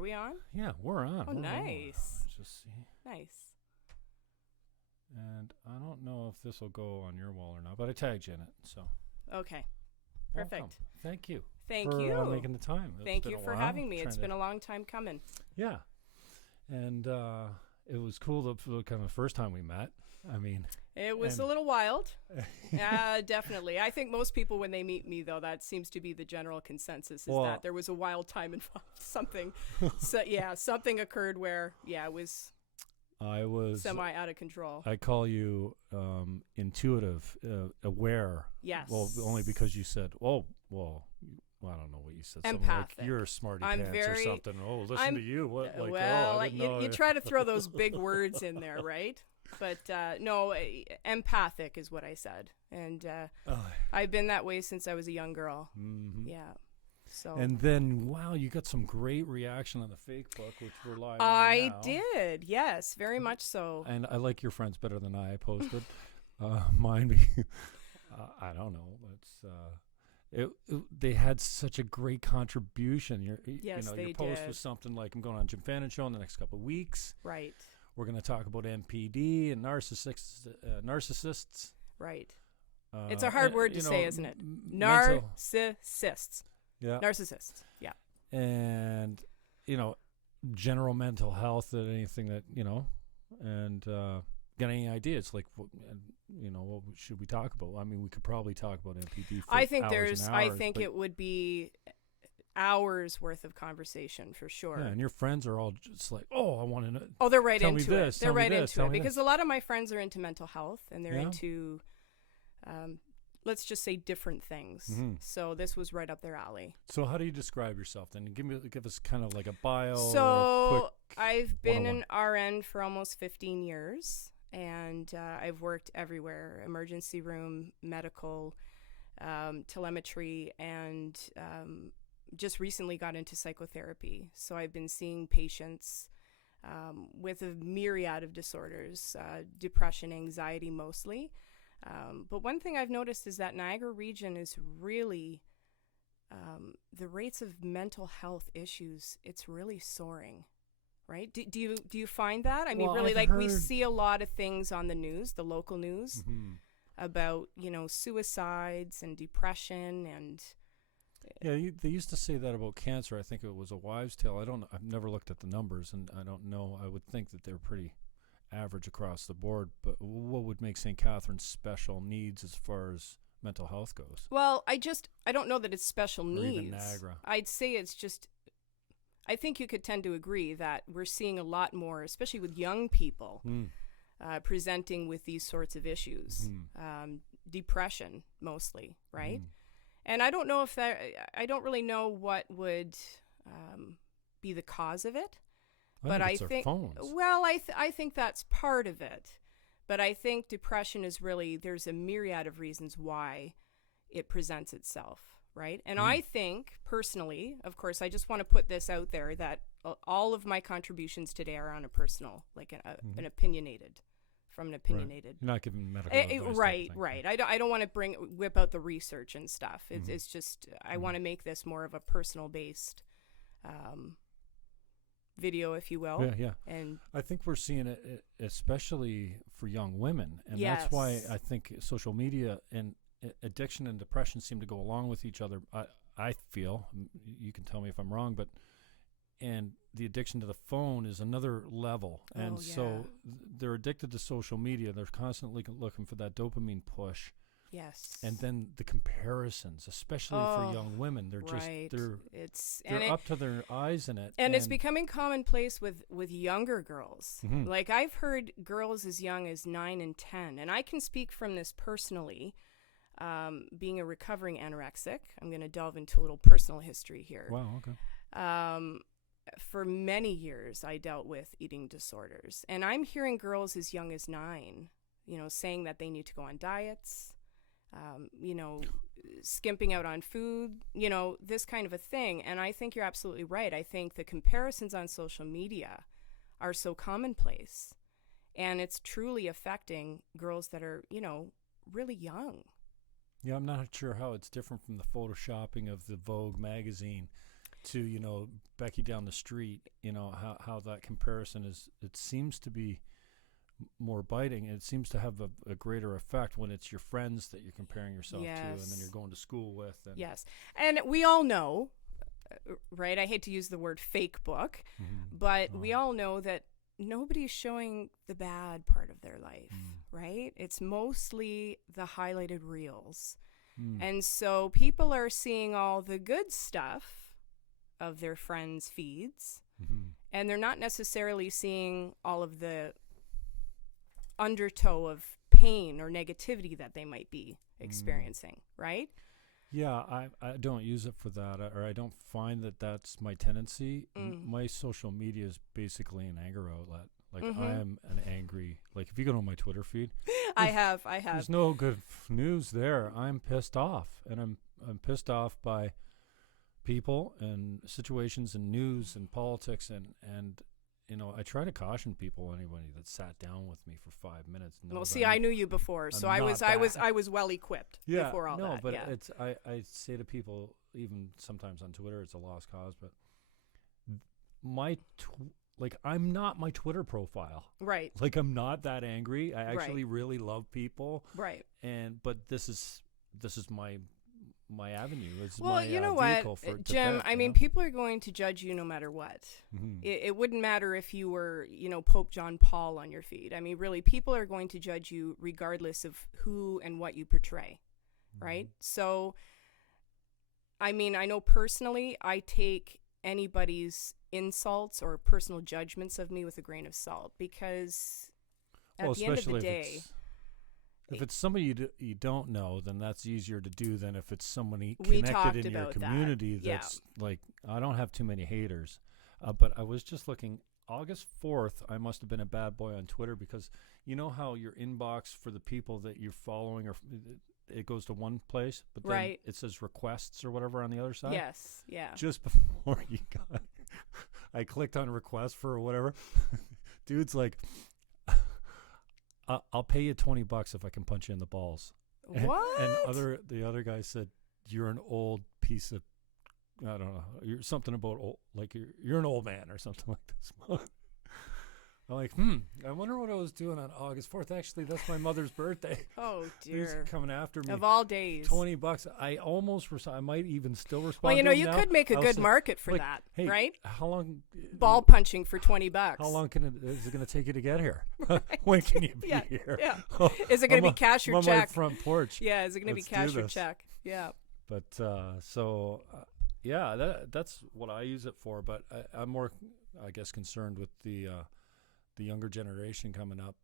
Are we on? Yeah, we're on. Oh, nice. Let's just see. Nice. And I don't know if this will go on your wall or not, but I tagged you in it, so. Okay. Perfect. Welcome. Thank you. Thank for, you. making the time. Thank you for having me. It's been a long time coming. Yeah. And it was cool the kind of the first time we met. I mean, it was a little wild. Definitely. I think most people, when they meet me, though, that seems to be the general consensus, is that there was a wild time involved. Something occurred where, I was semi out of control. I call you intuitive, aware. Yes. Well, only because you said, I don't know what you said. Empathic. Like, you're a smarty pants or something. Oh, listen to you. What? Like, well, you try to throw those big words in there, right? But no, empathic is what I said. And I've been that way since I was a young girl. Mm-hmm. Yeah. So. And then, wow, you got some great reaction on the fake book, which we're live on I now. did, yes, very much so. And I like your friends better than I posted. Mine, I don't know. They had such a great contribution. Your post was something like, I'm going on Jim Fannon Show in the next couple of weeks. Right. We're going to talk about NPD and narcissists. Right. It's a hard word to say, isn't it? Narcissists. Yeah. Narcissists. Yeah. And, general mental health, anything that, and got any ideas? Like, what should we talk about? I mean, we could probably talk about NPD for hours and hours. I think it would be hours worth of conversation for sure. Yeah, and your friends are all just like, oh, I want to know. Oh, they're right into it. They're right into it because a lot of my friends are into mental health and they're into, let's just say, different things. Mm-hmm. So this was right up their alley. So how do you describe yourself then? Give us kind of like a bio. So I've been an RN for almost 15 years and I've worked everywhere: emergency room, medical, telemetry, and just recently got into psychotherapy. So I've been seeing patients with a myriad of disorders, depression, anxiety mostly. But one thing I've noticed is that Niagara region is really, the rates of mental health issues, it's really soaring, right? Do you find that? I mean, really, we see a lot of things on the news, the local news, mm-hmm. about, suicides and depression and... Yeah, they used to say that about cancer. I think it was a wives' tale. I've never looked at the numbers, and I don't know. I would think that they're pretty average across the board. But what would make St. Catharines special needs as far as mental health goes? Well, I don't know that it's special needs. Or even Niagara. I'd say it's just, I think you could tend to agree that we're seeing a lot more, especially with young people, presenting with these sorts of issues. Depression, mostly, right? And I don't know I don't really know what would be the cause of it. I think phones. Well, I think that's part of it. But I think depression is really, there's a myriad of reasons why it presents itself, right? And I think, personally, of course, I just want to put this out there, that all of my contributions today are on a personal, like an opinionated. From an opinionated. Right. You're not giving medical advice. Right. I don't want to whip out the research and stuff. It's just, I want to make this more of a personal based video, if you will. Yeah. And I think we're seeing it, especially for young women. And that's why I think social media and addiction and depression seem to go along with each other. I feel, you can tell me if I'm wrong, and the addiction to the phone is another level. And so they're addicted to social media. They're constantly looking for that dopamine push. Yes. And then the comparisons, especially for young women, they're they're up to their eyes in it. And it's becoming commonplace with younger girls. Mm-hmm. Like, I've heard girls as young as 9 and 10, and I can speak from this personally, being a recovering anorexic. I'm going to delve into a little personal history here. Wow, okay. For many years, I dealt with eating disorders. And I'm hearing girls as young as 9, saying that they need to go on diets, skimping out on food, this kind of a thing. And I think you're absolutely right. I think the comparisons on social media are so commonplace. And it's truly affecting girls that are, really young. Yeah, I'm not sure how it's different from the photoshopping of the Vogue magazine. to, you know, Becky down the street, you know, how that comparison it seems to be more biting. It seems to have a greater effect when it's your friends that you're comparing yourself to, and then you're going to school with. And yes. And we all know, right? I hate to use the word fake book, but we all know that nobody's showing the bad part of their life, right? It's mostly the highlighted reels. And so people are seeing all the good stuff of their friends' feeds, and they're not necessarily seeing all of the undertow of pain or negativity that they might be experiencing, right? Yeah, I don't use it for that, or I don't find that that's my tendency. My social media is basically an anger outlet. Like, I am an angry, like, if you go to my Twitter feed, I have. There's no good news there. I'm pissed off, and I'm pissed off by people and situations and news and politics, and you know, I try to caution people, anybody that sat down with me for 5 minutes. Well, see, I knew you before, so I was well equipped before all that. No, but it's I say to people, even sometimes on Twitter, it's a lost cause, but I'm not my Twitter profile. Right. Like, I'm not that angry. I actually really love people. Right. But this is my avenue. It's my you know vehicle what, Jim? I mean, people are going to judge you no matter what. It wouldn't matter if you were, you know, Pope John Paul on your feed. I mean, really, people are going to judge you regardless of who and what you portray, right? So, I mean, I know personally, I take anybody's insults or personal judgments of me with a grain of salt, because at the end of the day, if it's somebody you don't know, then that's easier to do than if it's somebody connected in your community. That's like, I don't have too many haters, but I was just looking. August 4th, I must have been a bad boy on Twitter, because you know how your inbox for the people that you're following, or it goes to one place, but then it says requests or whatever on the other side. Yes, yeah. Just before you got, I clicked on request for whatever. Dude's like, I'll pay you $20 if I can punch you in the balls. What? And the other guy said, you're an old piece of, I don't know, you're something about old, like you're an old man or something like this. I'm like, I wonder what I was doing on August 4th. Actually, that's my mother's birthday. Oh, dear. He's coming after me. Of all days. $20. I might even still respond. Well, you know, to him you now. could make a good market for that, hey, right? How long? Ball punching for $20. How long is it going to take you to get here? When can you be here? Yeah. Is it going to be cash or check? I'm on my front porch. Yeah, is it going to be cash or check? Yeah. But that's what I use it for. But I'm more, I guess, concerned with the younger generation coming up.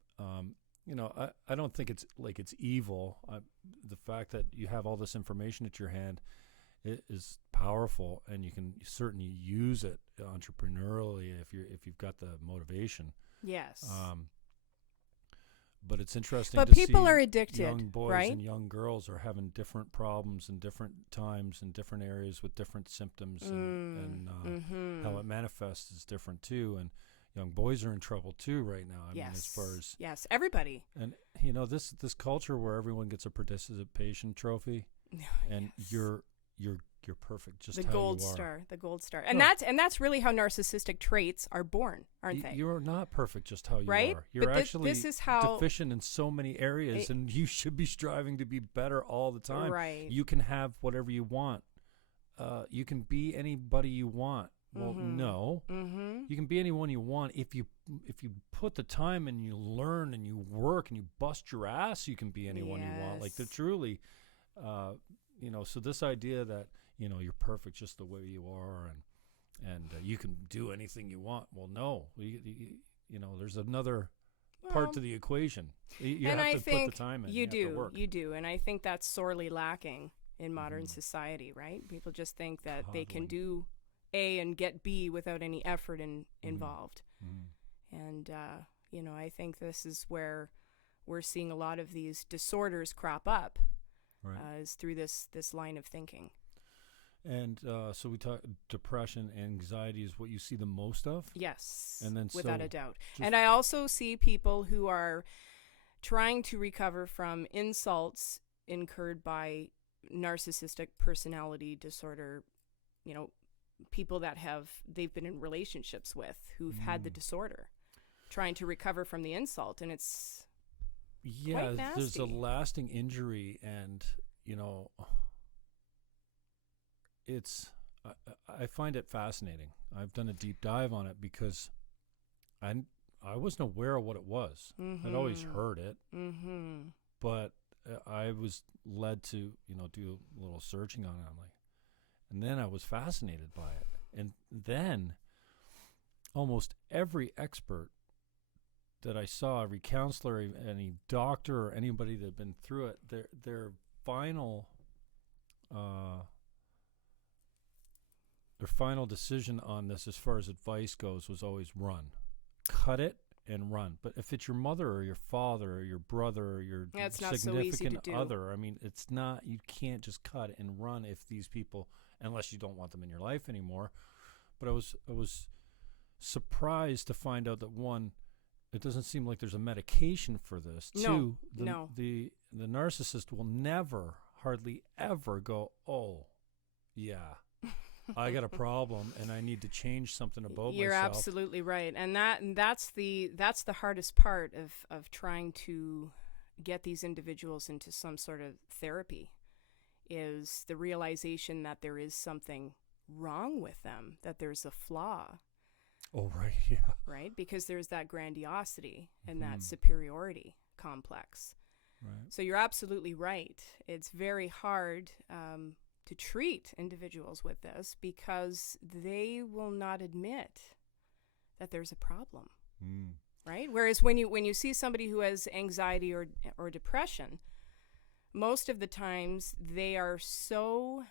You know, I don't think it's like it's evil. The fact that you have all this information at your hand, it is powerful, and you can certainly use it entrepreneurially if you've got the motivation. Yes. But it's interesting. But to people see are addicted, young boys right? and young girls are having different problems in different times in different areas with different symptoms, and how it manifests is different too. And young boys are in trouble too right now. I mean, as far as everybody. And you know, this culture where everyone gets a participation trophy, and you're perfect, just the how gold you are. The gold star, and that's really how narcissistic traits are born, aren't they? You're not perfect, just how you right? are. You're actually this is how deficient in so many areas, and you should be striving to be better all the time. Right. You can have whatever you want. You can be anybody you want. Well, no. You can be anyone you want if you put the time and you learn and you work and you bust your ass. You can be anyone you want. Like, they're truly, you know. So this idea that, you know, you're perfect just the way you are, and you can do anything you want. Well, no. You know, there's another part to the equation. You have to put the time in. You do, and I think that's sorely lacking in modern society. Right? People just think that they can do A and get B without any effort involved. And, you know, I think this is where we're seeing a lot of these disorders crop up, is through this line of thinking. And so we talk depression, anxiety is what you see the most of? Yes, and then without a doubt. And I also see people who are trying to recover from insults incurred by narcissistic personality disorder, you know, people that they've been in relationships with who've had the disorder, trying to recover from the insult, and it's quite nasty. There's a lasting injury, and I find it fascinating. I've done a deep dive on it because I wasn't aware of what it was. I'd always heard it, but I was led to do a little searching on it. And then I was fascinated by it. And then almost every expert that I saw, every counselor, any doctor, or anybody that had been through it, their final decision on this, as far as advice goes, was always run. Cut it and run. But if it's your mother or your father or your brother or your significant other, I mean, it's not, you can't just cut and run if these people, unless you don't want them in your life anymore. But I was surprised to find out that, one, it doesn't seem like there's a medication for this. Two, the narcissist will never, hardly ever go, oh, yeah, I got a problem and I need to change something about myself. You're absolutely right. And that's the hardest part of trying to get these individuals into some sort of therapy, is the realization that there is something wrong with them, that there's a flaw. Oh, right, yeah. Right? Because there's that grandiosity and that superiority complex. Right. So you're absolutely right. It's very hard to treat individuals with this because they will not admit that there's a problem, right? Whereas when you see somebody who has anxiety or depression, most of the times they are so,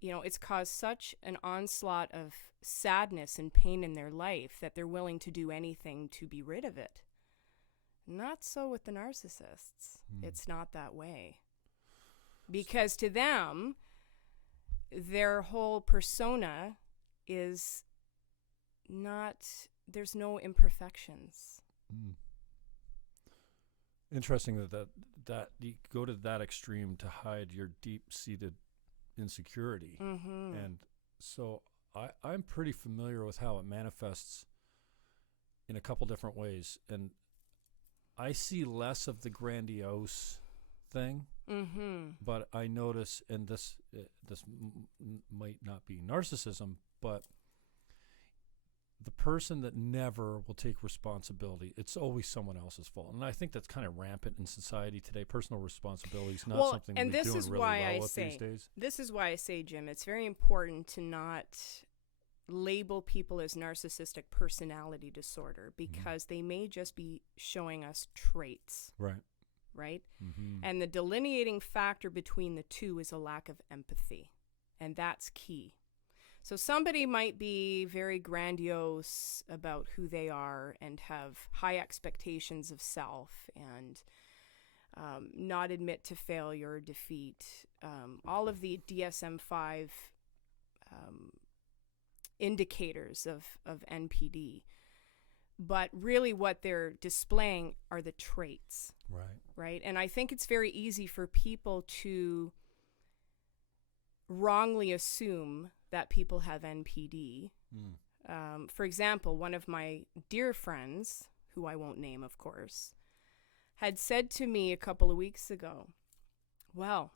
it's caused such an onslaught of sadness and pain in their life that they're willing to do anything to be rid of it. Not so with the narcissists. It's not that way. Because to them, their whole persona is not, there's no imperfections. Interesting that you go to that extreme to hide your deep-seated insecurity. And so I'm pretty familiar with how it manifests in a couple different ways. And I see less of the grandiose thing, but I notice, and this might not be narcissism, but the person that never will take responsibility, it's always someone else's fault. And I think that's kind of rampant in society today. Personal responsibility is not something we're doing really well with these days. This is why I say, Jim, it's very important to not label people as narcissistic personality disorder, because they may just be showing us traits. Right? And the delineating factor between the two is a lack of empathy. And that's key. So somebody might be very grandiose about who they are and have high expectations of self and not admit to failure or defeat. All of the DSM-5 indicators of NPD. But really what they're displaying are the traits. Right? And I think it's very easy for people to wrongly assume that people have NPD. For example, one of my dear friends, who I won't name, of course, had said to me a couple of weeks ago, well,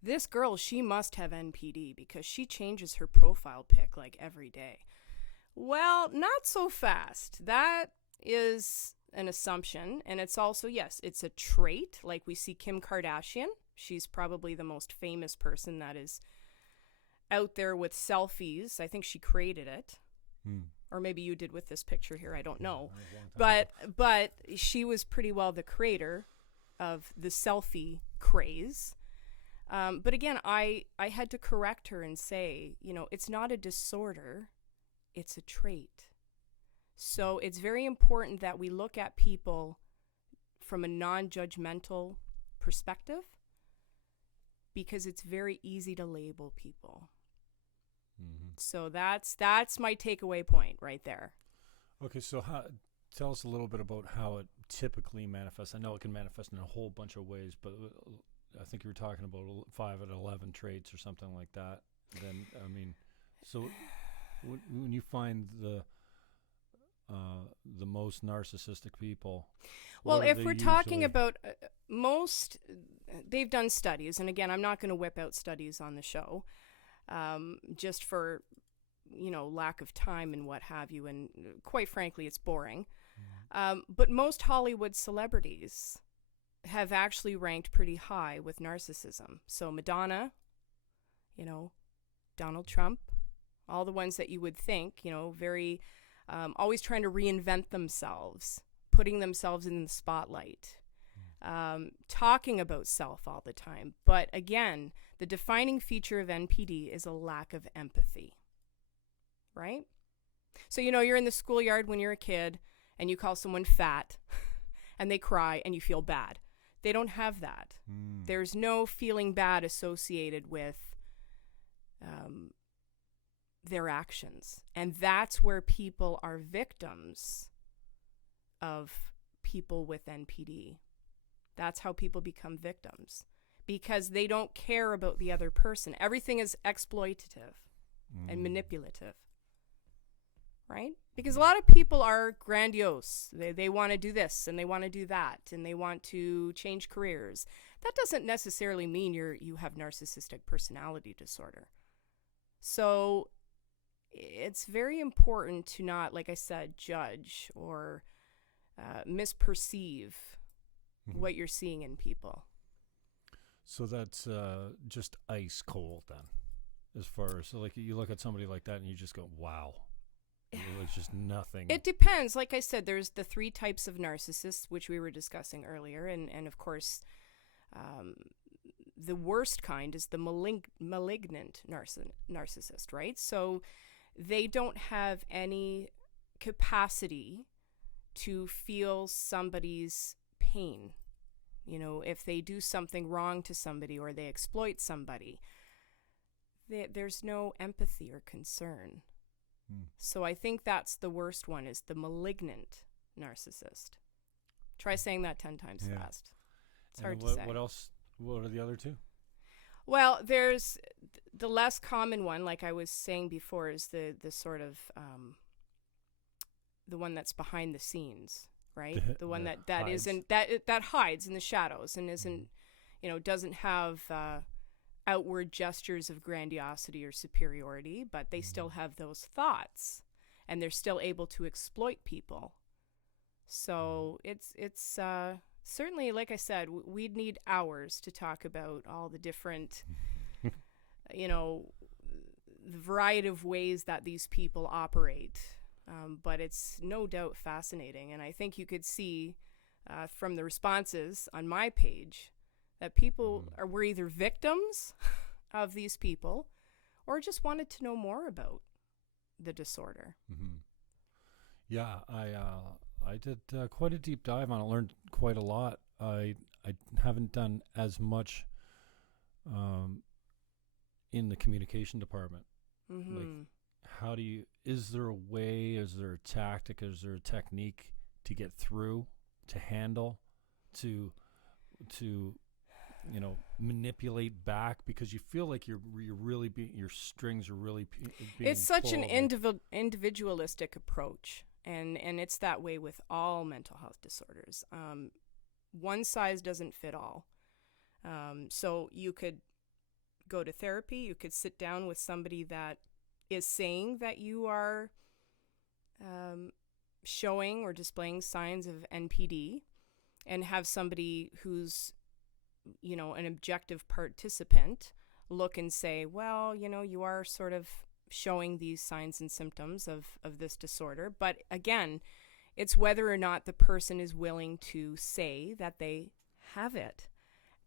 this girl, she must have NPD because she changes her profile pic like every day. Well, not so fast. That is an assumption. And it's also, yes, it's a trait. Like we see Kim Kardashian. She's probably the most famous person that is out there with selfies. I think she created it. Or maybe you did with this picture here. I don't know. But she was pretty well the creator of the selfie craze. But again, I had to correct her and say, it's not a disorder. It's a trait. So it's very important that we look at people from a non-judgmental perspective, because it's very easy to label people. So that's my takeaway point right there. Okay, so tell us a little bit about how it typically manifests. I know it can manifest in a whole bunch of ways, but I think you were talking about 5 out of 11 traits or something like that. then, I mean, so when you find the most narcissistic people, well, if we're talking about most, they've done studies, and again, I'm not going to whip out studies on the show, just for, lack of time and what have you, and quite frankly, it's boring. But most Hollywood celebrities have actually ranked pretty high with narcissism. So Madonna, Donald Trump, all the ones that you would think, very always trying to reinvent themselves, putting themselves in the spotlight, talking about self all the time. But again, the defining feature of NPD is a lack of empathy, right? So, you're in the schoolyard when you're a kid and you call someone fat and they cry and you feel bad. They don't have that. There's no feeling bad associated with their actions. And that's where people are victims of people with NPD. That's how people become victims, because they don't care about the other person. Everything is exploitative and manipulative, right? Because a lot of people are grandiose. They want to do this and they want to do that and they want to change careers. That doesn't necessarily mean you have narcissistic personality disorder. So it's very important to not, like I said, judge or misperceive what you're seeing in people. So that's just ice cold then, as far as, so like you look at somebody like that and you just go, wow. It's just nothing. It depends. Like I said, there's the 3 types of narcissists, which we were discussing earlier. And of course, the worst kind is the malignant narcissist, right? So they don't have any capacity to feel somebody's pain. If they do something wrong to somebody or they exploit somebody, there's no empathy or concern. So I think that's the worst one, is the malignant narcissist. Try saying that 10 times fast. It's hard to say. What else? What are the other 2? Well, there's the less common one, like I was saying before, is the sort of the one that's behind the scenes, right? The one that hides. Isn't that hides in the shadows and isn't, doesn't have outward gestures of grandiosity or superiority, but they still have those thoughts and they're still able to exploit people. So it's certainly, like I said, we'd need hours to talk about all the different, the variety of ways that these people operate. But it's no doubt fascinating. And I think you could see from the responses on my page that people were either victims of these people or just wanted to know more about the disorder. Yeah, I did quite a deep dive on it, learned quite a lot. I haven't done as much in the communication department. Like, is there a way, is there a tactic, is there a technique to get through, to handle, to manipulate back, because you feel like you're really your strings are really being it's such pulled. An individualistic approach, and it's that way with all mental health disorders. One size doesn't fit all. So you could go to therapy, you could sit down with somebody that is saying that you are showing or displaying signs of NPD, and have somebody who's an objective participant look and say, well, you are sort of showing these signs and symptoms of this disorder. But again, it's whether or not the person is willing to say that they have it.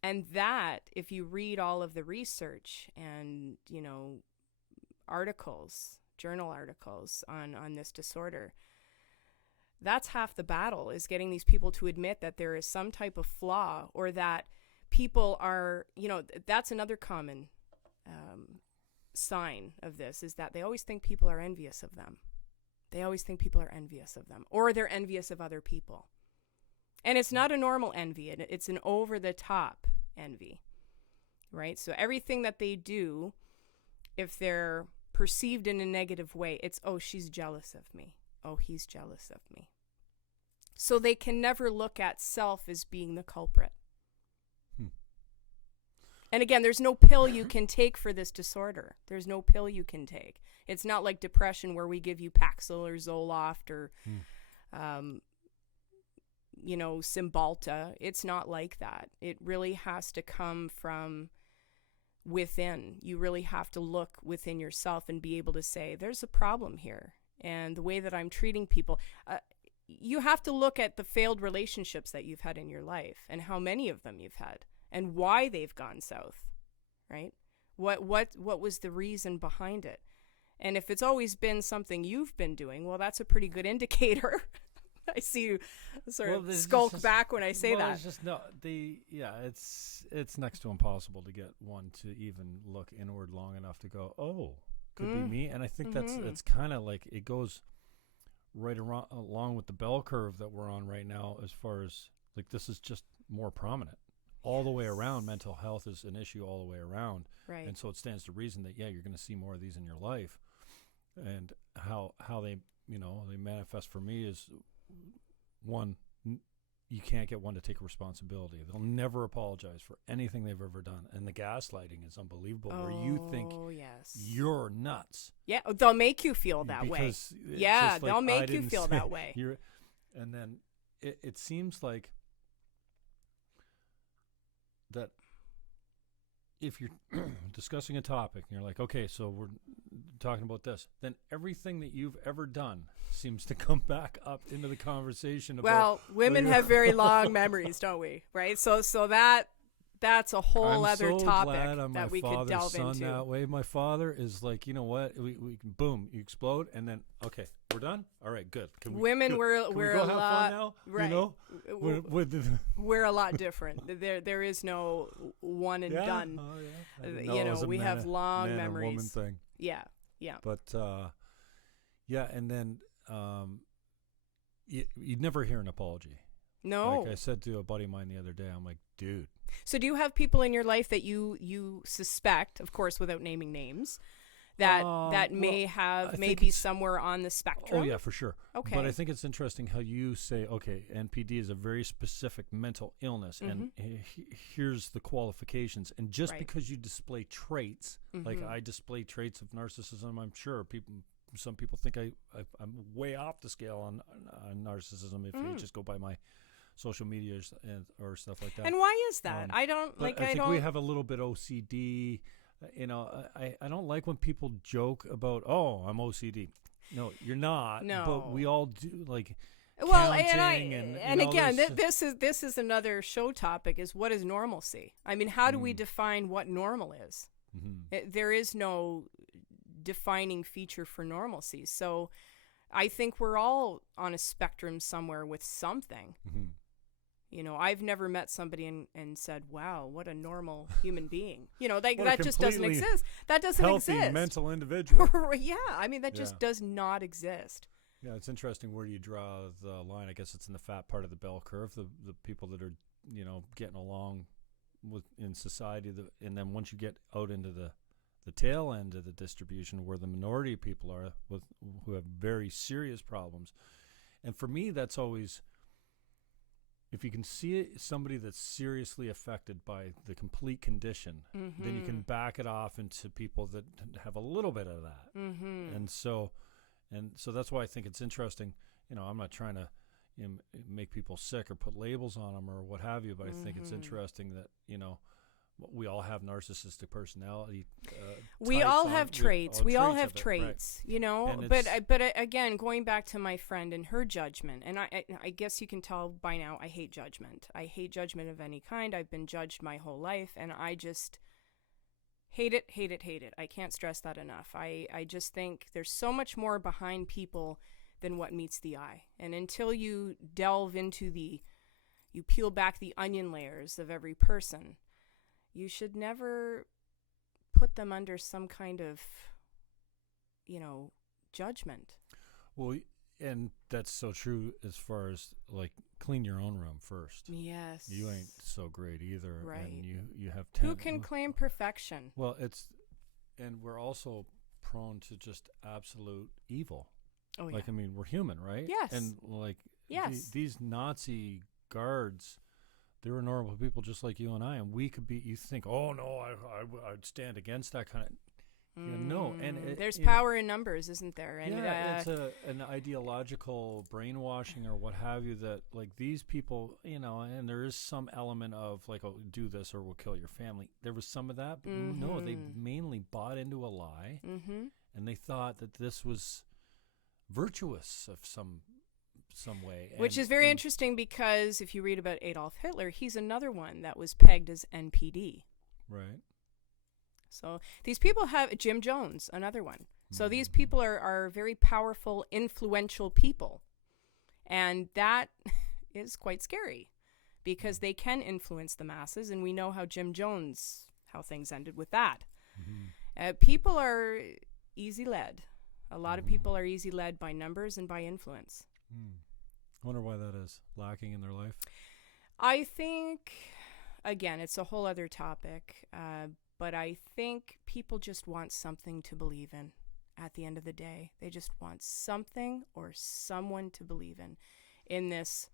And that, if you read all of the research and, journal articles on this disorder, that's half the battle, is getting these people to admit that there is some type of flaw, or that people are, that's another common sign of this, is that they always think people are envious of them. They always think people are envious of them, or they're envious of other people. And it's not a normal envy. It's an over-the-top envy, right? So everything that they do if they're perceived in a negative way, it's, oh, she's jealous of me. Oh, he's jealous of me. So they can never look at self as being the culprit. And again, there's no pill you can take for this disorder. There's no pill you can take. It's not like depression where we give you Paxil or Zoloft or, Cymbalta. It's not like that. It really has to come from within. You really have to look within yourself and be able to say, there's a problem here. And the way that I'm treating people, you have to look at the failed relationships that you've had in your life and how many of them you've had and why they've gone south, right? What was the reason behind it? And if it's always been something you've been doing, well, that's a pretty good indicator. I see you sort of skulk back when I say that. It's just it's next to impossible to get one to even look inward long enough to go, oh, could be me. And I think it's kind of like it goes right along with the bell curve that we're on right now, as far as like this is just more prominent all the way around. Mental health is an issue all the way around, right? And so it stands to reason that you're going to see more of these in your life. And how they they manifest for me is, one, you can't get one to take responsibility. They'll never apologize for anything they've ever done. And the gaslighting is unbelievable, where you think you're nuts. Yeah, they'll make you feel that way. Yeah, like, they'll make you feel that way. And then it seems like that if you're discussing a topic and you're like, okay, so we're talking about this, then everything that you've ever done seems to come back up into the conversation. Well, women have very long memories, don't we? Right? So that's a whole other topic that we could delve into. That way, my father is like, you know what? We can, boom, you explode, and then okay, we're done. All right, good. Women, we're a lot now? Right. We're a lot different. There is no one and done. Oh, yeah. We have long memories. Woman thing. Yeah. But and then you'd never hear an apology. No. Like I said to a buddy of mine the other day, I'm like, dude. So do you have people in your life that you suspect, of course, without naming names, that may be somewhere on the spectrum? Oh, yeah, for sure. Okay. But I think it's interesting how you say, okay, NPD is a very specific mental illness, and here's the qualifications. And just because you display traits, like I display traits of narcissism, I'm sure some people think I'm way off the scale on narcissism if you just go by my social media or stuff like that. And why is that? I think we have a little bit OCD. I don't like when people joke about, oh, I'm OCD. No, you're not. No, but we all do, like. Well, and again, this is another show topic: is what is normalcy? I mean, how do we define what normal is? There is no defining feature for normalcy. So, I think we're all on a spectrum somewhere with something. I've never met somebody and said, wow, what a normal human being. That just doesn't exist. That doesn't exist. Healthy mental individual. Yeah, I mean, that just does not exist. Yeah, it's interesting where you draw the line. I guess it's in the fat part of the bell curve, the people that are, getting along in society. And then once you get out into the tail end of the distribution, where the minority of people are who have very serious problems. And for me, that's always, if you can see somebody that's seriously affected by the complete condition, then you can back it off into people that have a little bit of that. And so that's why I think it's interesting. I'm not trying to make people sick or put labels on them or what have you, but I think it's interesting that, we all have narcissistic personality. We all have traits. We all have traits, right. But again, going back to my friend and her judgment, and I guess you can tell by now, I hate judgment. I hate judgment of any kind. I've been judged my whole life, and I just hate it. I can't stress that enough. I just think there's so much more behind people than what meets the eye. And until you delve into you peel back the onion layers of every person, you should never put them under some kind of, judgment. Well, and that's so true as far as, like, clean your own room first. Yes. You ain't so great either. Right. And you have Who can claim perfection? Well, and we're also prone to just absolute evil. Oh, yeah. Like, I mean, we're human, right? Yes. And like Yes. these Nazi guards, they were normal people just like you and I, and we could be, you think, oh no, I'd stand against that kind of, no. And there's power in numbers, isn't there? And it's an ideological brainwashing or what have you, that like these people, and there is some element of like, oh, do this or we'll kill your family. There was some of that, but no, they mainly bought into a lie, and they thought that this was virtuous of some way. Which is very interesting, because if you read about Adolf Hitler, he's another one that was pegged as NPD. Right. So these people have Jim Jones, another one. So these people are very powerful, influential people. And that is quite scary, because they can influence the masses. And we know how Jim Jones, how things ended with that. People are easy led. A lot of people are easy led by numbers and by influence. I wonder why that is lacking in their life. I think, again, it's a whole other topic. But I think people just want something to believe in at the end of the day. They just want something or someone to believe in this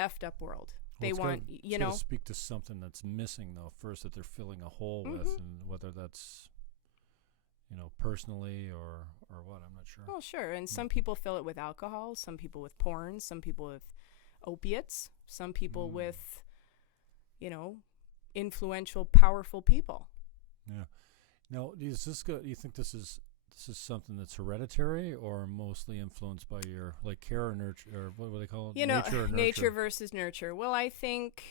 effed up world. They want, to speak to something that's missing, though, first, that they're filling a hole with, and whether that's, personally or what, I'm not sure. Well, sure. And some people fill it with alcohol, some people with porn, some people with opiates, some people with, influential, powerful people. Yeah. Now, is this good? Do you think this is something that's hereditary or mostly influenced by your care or nurture, or what do they call it? Nature or nurture? Nature versus nurture. Well, I think,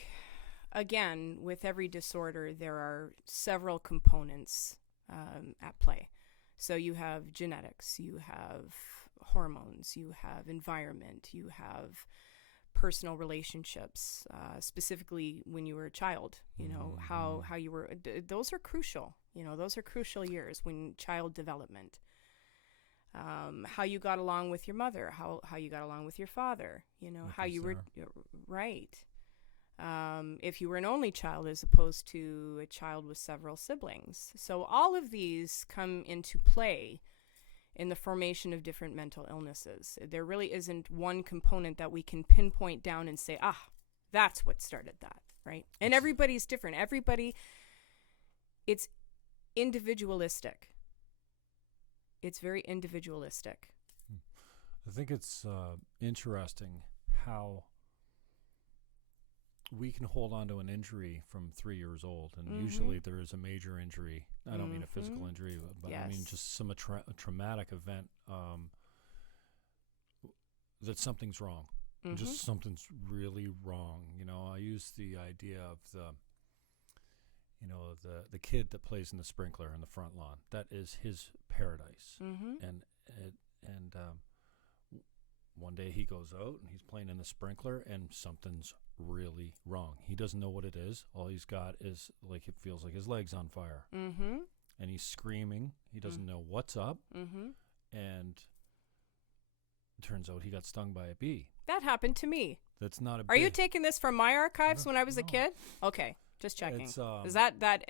again, with every disorder, there are several components at play. So you have genetics, you have hormones, you have environment, you have personal relationships, specifically when you were a child, how you were, those are crucial, those are crucial years when child development, how you got along with your mother, how you got along with your father, how you were, right. If you were an only child as opposed to a child with several siblings. So all of these come into play in the formation of different mental illnesses. There really isn't one component that we can pinpoint down and say, that's what started that, right? And everybody's different. It's individualistic. It's very individualistic. I think it's interesting how we can hold on to an injury from 3 years old, and usually there is a major injury. I don't mean a physical injury, but I mean just some traumatic event, that something's wrong. Just something's really wrong. I use the idea of the kid that plays in the sprinkler in the front lawn. That is his paradise. And one day he goes out and he's playing in the sprinkler, and something's really wrong. He doesn't know what it is. All he's got is, it feels like his leg's on fire. And he's screaming. He doesn't know what's up. And it turns out he got stung by a bee. That happened to me. That's not a Are you taking this from my archives when I was a kid? Okay, just checking. Because that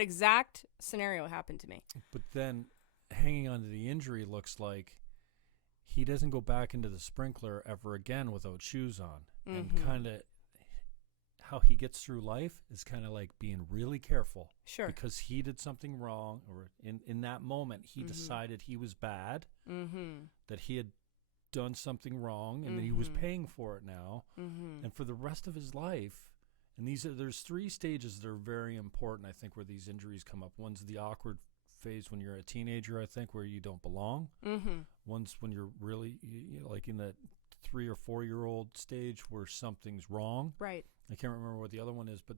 exact scenario happened to me. But then hanging on to the injury looks like he doesn't go back into the sprinkler ever again without shoes on. And kind of how he gets through life is kind of like being really careful. Sure. Because he did something wrong, or in that moment he decided he was bad, that he had done something wrong, and that he was paying for it now. And for the rest of his life, and there's 3 stages that are very important, I think, where these injuries come up. One's the awkward phase when you're a teenager, I think, where you don't belong. One's when you're really like in that 3 or 4 year old stage where something's wrong. Right. I can't remember what the other one is, but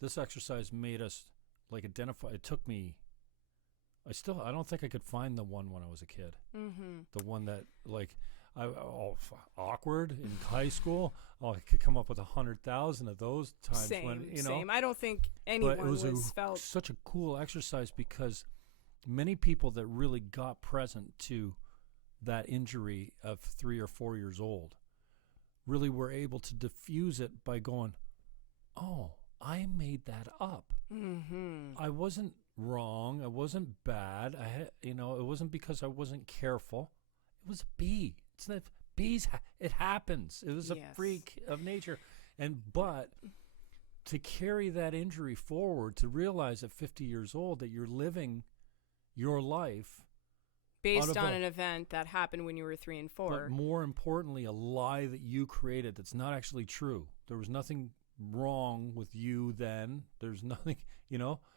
this exercise made us identify. It took me. I don't think I could find the one when I was a kid. The one that awkward in high school. I could come up with 100,000 of those times. Same. I don't think anyone felt such a cool exercise, because many people that really got present to that injury of 3 or 4 years old really were able to diffuse it by going, oh, I made that up. I wasn't wrong. It wasn't bad. It wasn't because I wasn't careful. It was a bee. It's not bees. It happens. It was a freak of nature. But to carry that injury forward, to realize at 50 years old that you're living your life based on an event that happened when you were 3 and 4. But more importantly, a lie that you created that's not actually true. There was nothing wrong with you then. There's nothing,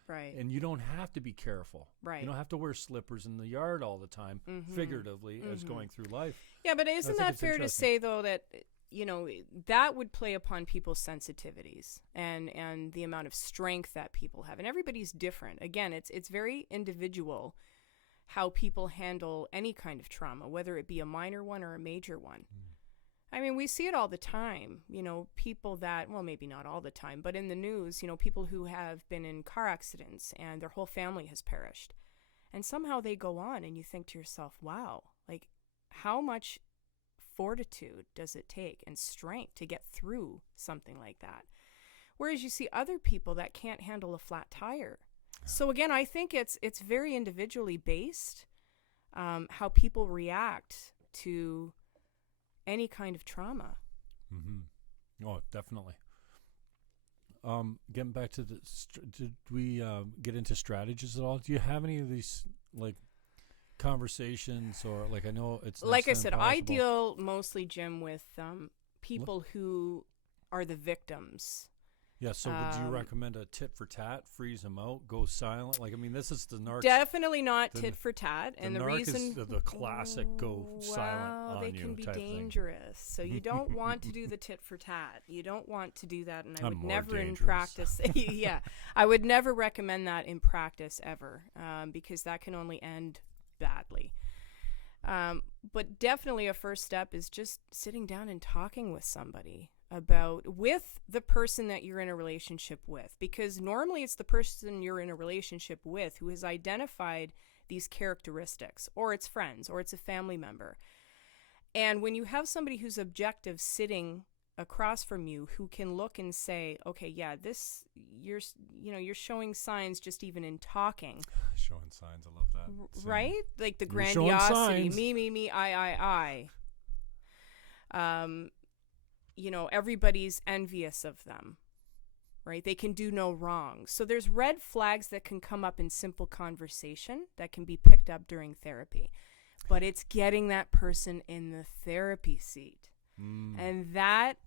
Right. And you don't have to be careful. Right. You don't have to wear slippers in the yard all the time, figuratively, as going through life. Yeah, but isn't that fair to say, though, that, that would play upon people's sensitivities and the amount of strength that people have. And everybody's different. Again, it's very individual how people handle any kind of trauma, whether it be a minor one or a major one. I mean, we see it all the time, people that, well, maybe not all the time, but in the news, people who have been in car accidents and their whole family has perished. And somehow they go on and you think to yourself, wow, like how much fortitude does it take and strength to get through something like that? Whereas you see other people that can't handle a flat tire. So again, I think it's very individually based, how people react to any kind of trauma. Oh, definitely. Getting back to did we get into strategies at all? Do you have any of these conversations, or I know it's like I said, I deal mostly, Jim, with people who are the victims. Yeah, so would you recommend a tit for tat, freeze them out, go silent? This is the narc. Definitely not tit for tat. And the reason is the classic go silent on they can be dangerous. So you don't want to do the tit for tat. You don't want to do that. And I would never in practice. Yeah, I would never recommend that in practice ever, because that can only end badly. But definitely a first step is just sitting down and talking with somebody with the person that you're in a relationship with, because normally it's the person you're in a relationship with who has identified these characteristics, or it's friends, or it's a family member. And when you have somebody who's objective sitting across from you who can look and say, okay, yeah, this, you're showing signs just even in talking. Showing signs, I love that. Right? Like the grandiosity, me, I. Everybody's envious of them, right? They can do no wrong. So there's red flags that can come up in simple conversation that can be picked up during therapy. But it's getting that person in the therapy seat. And that,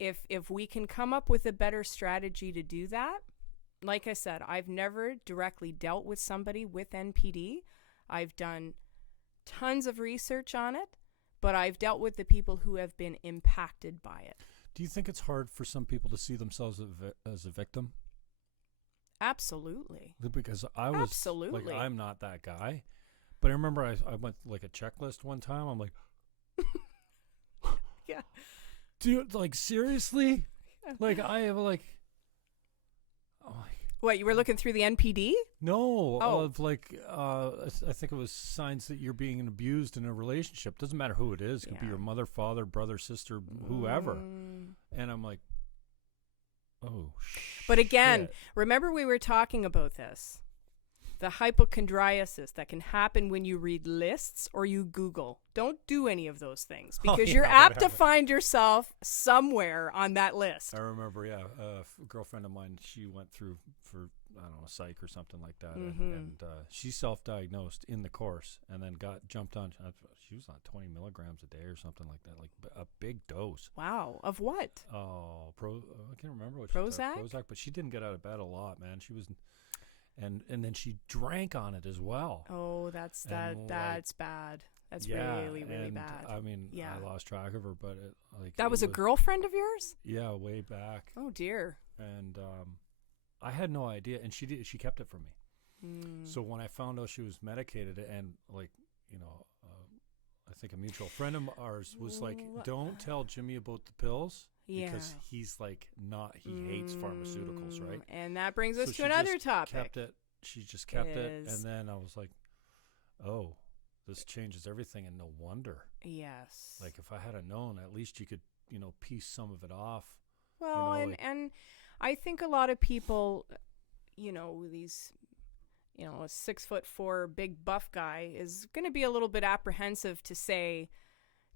if we can come up with a better strategy to do that, like I said, I've never directly dealt with somebody with NPD. I've done tons of research on it. But I've dealt with the people who have been impacted by it. Do you think it's hard for some people to see themselves as a victim? Absolutely. Because I was I'm not that guy. But I remember I went a checklist one time. I'm like, yeah. Dude, seriously? I have What, you were looking through the NPD? No, of I think it was signs that you're being abused in a relationship. Doesn't matter who it is. It could be your mother, father, brother, sister, whoever. And I'm like, oh, But again, remember we were talking about this. The hypochondriasis that can happen when you read lists or you Google. Don't do any of those things because you're apt to find yourself somewhere on that list. I remember, a girlfriend of mine, she went through for, I don't know, psych or something like that. And she self-diagnosed in the course and then jumped on, she was on 20 milligrams a day or something like that, a big dose. Wow. Of what? Oh, I can't remember what Prozac? Prozac, but she didn't get out of bed a lot, man. She was... And then she drank on it as well. Oh, that's bad. That's really, really bad. I mean, I lost track of her, but that was a girlfriend of yours? Yeah, way back. Oh dear. And I had no idea, and she kept it from me. So when I found out she was medicated, and I think a mutual friend of ours was like, "Don't tell Jimmy about the pills." Yeah. Because he's he hates pharmaceuticals, right? And that brings us to another topic. She just kept it. And then I was like, oh, this changes everything. And no wonder. Yes. If I had known, at least you could, piece some of it off. Well, and I think a lot of people, these you know, a 6'4" big buff guy is going to be a little bit apprehensive to say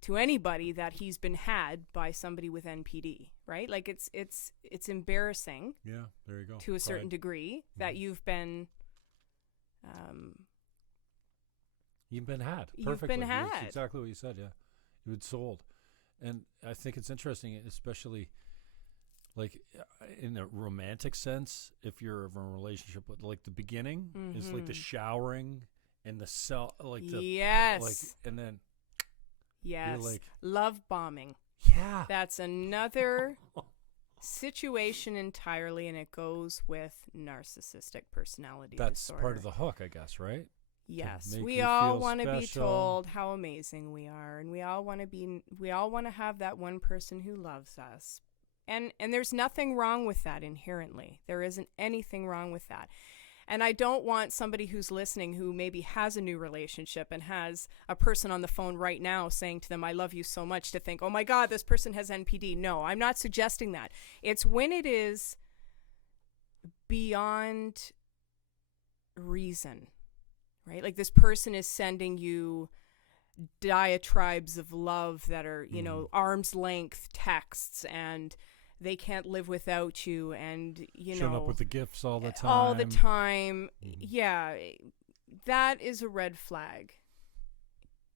to anybody that he's been had by somebody with NPD, right? Like it's embarrassing. Yeah, there you go. To a certain degree that you've been had. You've Perfectly. been had. That's exactly what you said, yeah. You had sold. And I think it's interesting, especially like in a romantic sense, if you're in a relationship with, like, the beginning is like the showering and the yes. like, and then yes, like, love bombing. Yeah. That's another situation entirely, and it goes with narcissistic personality disorder. That's part of the hook, I guess, right? Yes, we all want to be told how amazing we are, and we all want to have that one person who loves us. And there's nothing wrong with that inherently. There isn't anything wrong with that. And I don't want somebody who's listening who maybe has a new relationship and has a person on the phone right now saying to them, I love you so much, to think, oh my God, this person has NPD. No, I'm not suggesting that. It's when it is beyond reason, right? Like this person is sending you diatribes of love that are, you know, arm's length texts, and they can't live without you, and showing up with the gifts all the time. All the time. Yeah, that is a red flag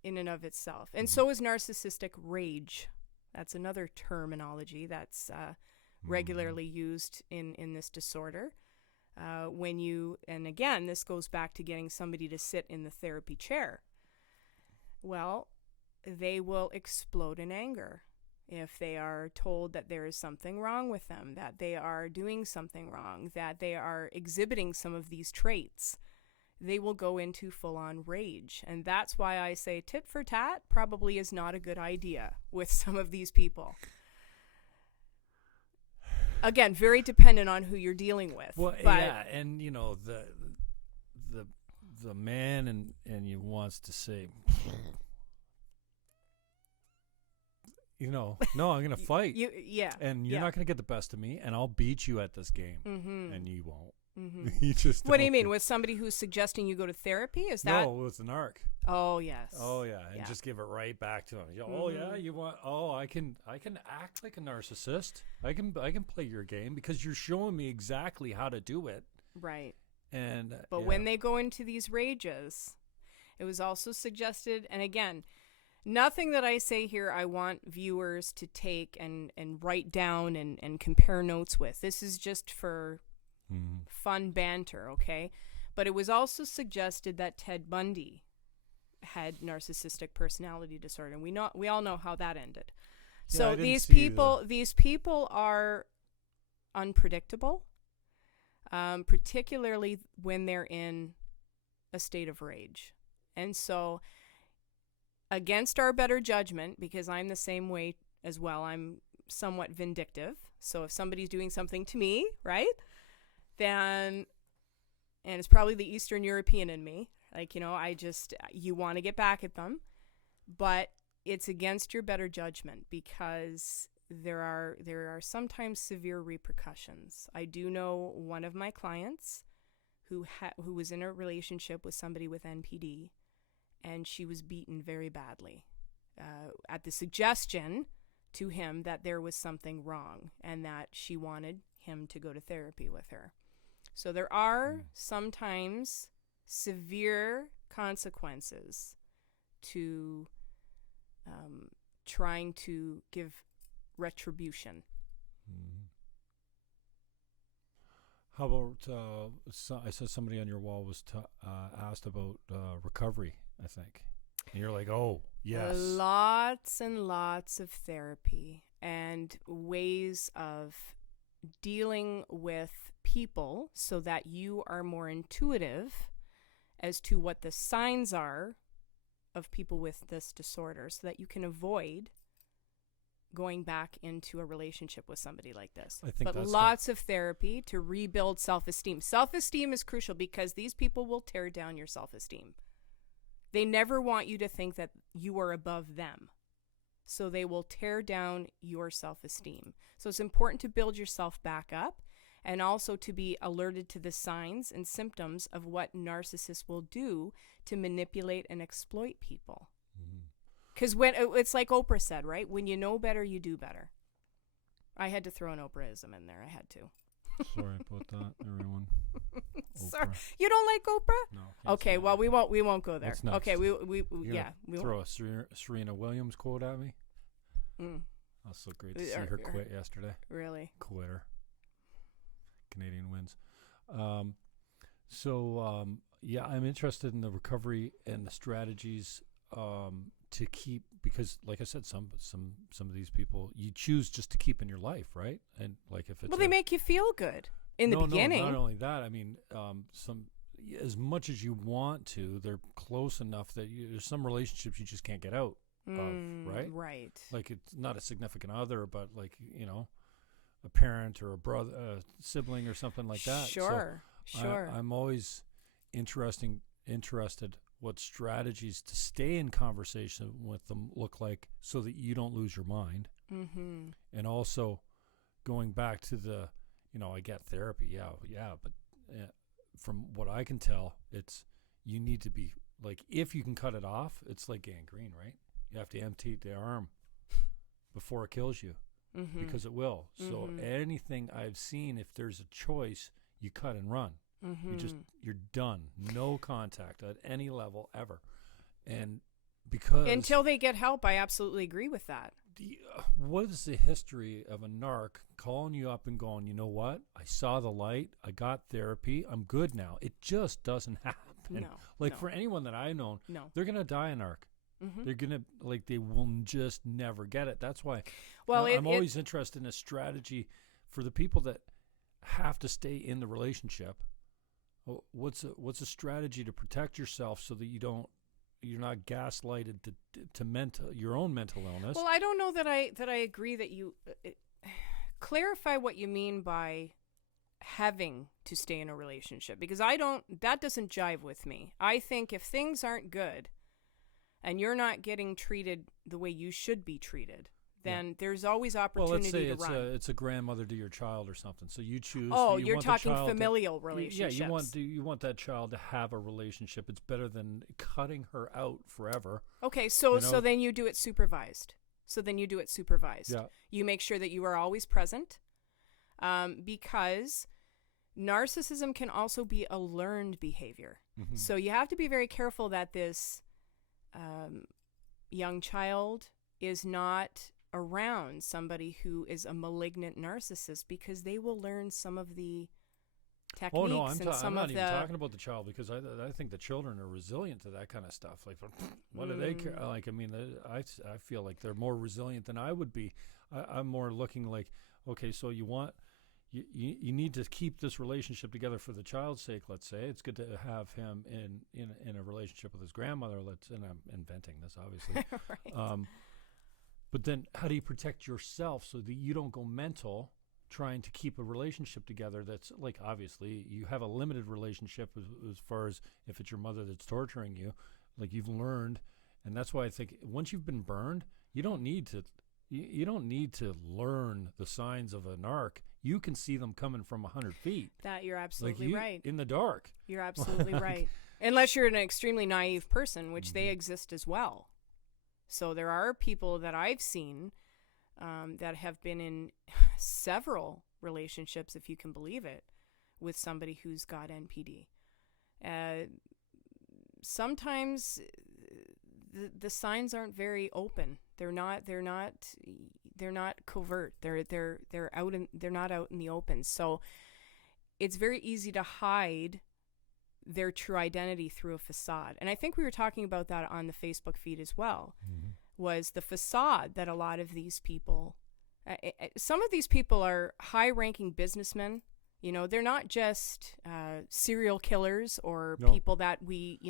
in and of itself. And so is narcissistic rage. That's another terminology that's regularly used in this disorder. And again, this goes back to getting somebody to sit in the therapy chair. Well, they will explode in anger if they are told that there is something wrong with them, that they are doing something wrong, that they are exhibiting some of these traits. They will go into full-on rage. And that's why I say tit for tat probably is not a good idea with some of these people. Again, very dependent on who you're dealing with. Well, yeah, and you know the man and you wants to say, you know, no, I'm gonna fight. And you're not gonna get the best of me, and I'll beat you at this game, and you won't. You just. What do you mean? With somebody who's suggesting you go to therapy? Is that? No, it's an narc. Oh yes. Oh yeah, and just give it right back to him. Oh yeah, you want? Oh, I can act like a narcissist. I can play your game because you're showing me exactly how to do it. Right. And but when they go into these rages, it was also suggested, and again, nothing that I say here I want viewers to take and write down and compare notes with. This is just for fun banter, okay? But it was also suggested that Ted Bundy had narcissistic personality disorder, and we all know how that ended. Yeah, so these people are unpredictable, particularly when they're in a state of rage. And so, against our better judgment, because I'm the same way as well, I'm somewhat vindictive. So if somebody's doing something to me, right, then, and it's probably the Eastern European in me, like, you know, you want to get back at them, but it's against your better judgment because there are sometimes severe repercussions. I do know one of my clients who was in a relationship with somebody with NPD, and she was beaten very badly at the suggestion to him that there was something wrong and that she wanted him to go to therapy with her. So there are sometimes severe consequences to trying to give retribution. How about I saw somebody on your wall was asked about recovery, I think, and you're like, oh yes, lots and lots of therapy and ways of dealing with people so that you are more intuitive as to what the signs are of people with this disorder, so that you can avoid going back into a relationship with somebody like this. I think but lots of therapy to rebuild self-esteem. Self-esteem is crucial because these people will tear down your self-esteem. They never want you to think that you are above them. So they will tear down your self-esteem. So it's important to build yourself back up and also to be alerted to the signs and symptoms of what narcissists will do to manipulate and exploit people. Because when it's like Oprah said, right? When you know better, you do better. I had to throw an Oprahism in there. I had to. Sorry about that, everyone. Sorry, you don't like Oprah? No. Okay, well we won't go there. What's next? Okay, we throw a Serena Williams quote at me. That's so great to see her quit yesterday. Really? Quitter. Canadian wins. Yeah, I'm interested in the recovery and the strategies to keep, because like I said, some of these people you choose just to keep in your life, right? And like if it's they make you feel good in the beginning. No, not only that. I mean, some as much as you want to, they're close enough that there's some relationships you just can't get out of, right? Right. Like it's not a significant other, but like, you know, a parent or a brother, a sibling or something like that. Sure. I'm always interested what strategies to stay in conversation with them look like so that you don't lose your mind. And also going back to the, you know, I get therapy. But from what I can tell, it's, you need to be like, if you can cut it off, it's like gangrene, right? You have to amputate the arm before it kills you, because it will. So anything I've seen, if there's a choice, you cut and run. You're done. No contact at any level ever. And because until they get help, I absolutely agree with that. What is the history of a narc calling you up and going, you know what? I saw the light. I got therapy. I'm good now. It just doesn't happen. For anyone that I know, they're going to die a narc. They're going to, like, they will just never get it. That's why I'm always interested in a strategy for the people that have to stay in the relationship. What's a strategy to protect yourself so that you're not gaslighted to your own mental illness? Well, I don't know that I agree that you clarify what you mean by having to stay in a relationship, because that doesn't jive with me. I think if things aren't good and you're not getting treated the way you should be treated, then there's always opportunity to run. Well, let's say it's a grandmother to your child or something. So you choose. Oh, you're talking familial relationships. Yeah, you want that child to have a relationship. It's better than cutting her out forever. Okay, so then you do it supervised. Yeah. You make sure that you are always present, because narcissism can also be a learned behavior. So you have to be very careful that this young child is not around somebody who is a malignant narcissist, because they will learn some of the techniques. Oh no, I'm not even talking about the child, because I think the children are resilient to that kind of stuff. Like, what do they care? Like, I mean, I feel like they're more resilient than I would be. I'm more looking like, okay, so you need to keep this relationship together for the child's sake. Let's say it's good to have him in a relationship with his grandmother. And I'm inventing this, obviously. Right. But then how do you protect yourself so that you don't go mental trying to keep a relationship together that's, like, obviously you have a limited relationship as far as if it's your mother that's torturing you, like you've learned. And that's why I think once you've been burned, you don't need to learn the signs of a narc. You can see them coming from 100 feet. That you're absolutely right. In the dark. You're absolutely right. Unless you're an extremely naive person, which they exist as well. So there are people that I've seen that have been in several relationships, if you can believe it, with somebody who's got NPD. Sometimes the signs aren't very open. They're not covert. They're not out in the open. So it's very easy to hide their true identity through a facade. And I think we were talking about that on the Facebook feed as well, was the facade that a lot of these people, some of these people are high-ranking businessmen. You know, they're not just serial killers or people that we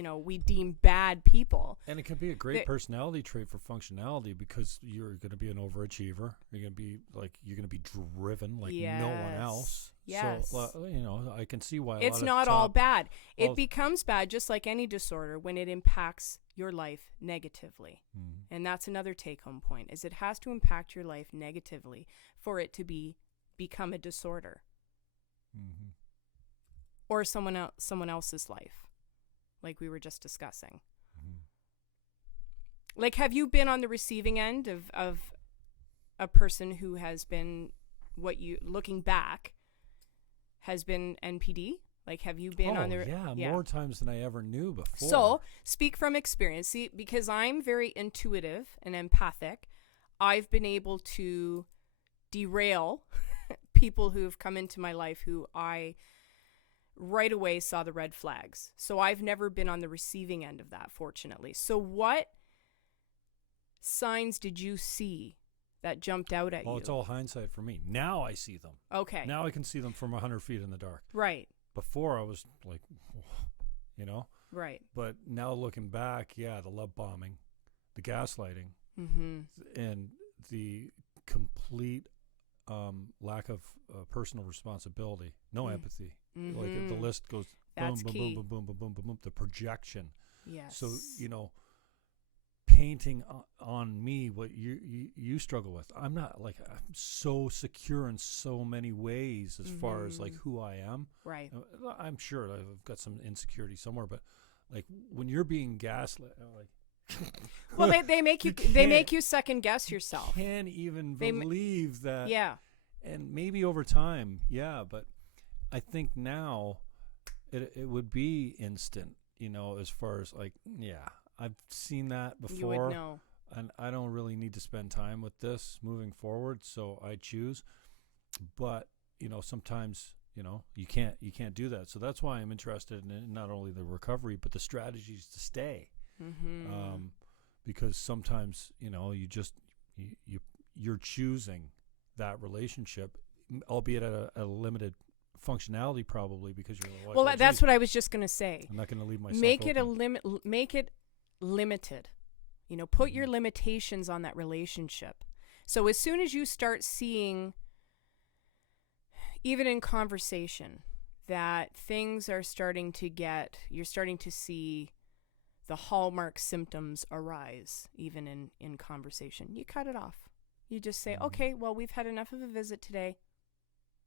deem bad people. And it can be a great personality trait for functionality, because you're going to be an overachiever. You're going to be driven like no one else. Yes. So, I can see why it's not all bad. It becomes bad, just like any disorder, when it impacts your life negatively. And that's another take-home point, is it has to impact your life negatively for it to become a disorder. or someone else's life, like we were just discussing. Like, have you been on the receiving end of a person who has been, what you, looking back, has been NPD? Like, have you been on the... Yeah, more times than I ever knew before. So, speak from experience. See, because I'm very intuitive and empathic, I've been able to derail people who've come into my life who I right away saw the red flags. So I've never been on the receiving end of that, fortunately. So what signs did you see that jumped out at you? Oh, it's all hindsight for me. Now I see them. Okay. Now I can see them from 100 feet in the dark. Right. Before I was like, you know? Right. But now looking back, the love bombing, the gaslighting, and the complete lack of personal responsibility, no empathy. Like the list goes boom, boom, boom, boom, boom, boom, boom, boom, boom. The projection. Yes. So, painting on me what you struggle with. I'm not like, I'm so secure in so many ways as far as like who I am. Right. I'm sure I've got some insecurity somewhere, but like when you're being gaslit, like. Well, they make you second guess yourself. You can't even believe that. Yeah. And maybe over time, but I think now it would be instant, as far as like, I've seen that before. You would know. And I don't really need to spend time with this moving forward, so I choose. But, sometimes, you can't do that. So that's why I'm interested in not only the recovery, but the strategies to stay. Because sometimes, you're choosing that relationship, albeit at a limited functionality, probably, because you're like, well, that's what I was just going to say. I'm not going to leave myself make it open. Make it limited. Put your limitations on that relationship. So as soon as you start seeing, even in conversation, that things are starting to you're starting to see the hallmark symptoms arise, even in conversation, you cut it off. You just say, okay, well, we've had enough of a visit today.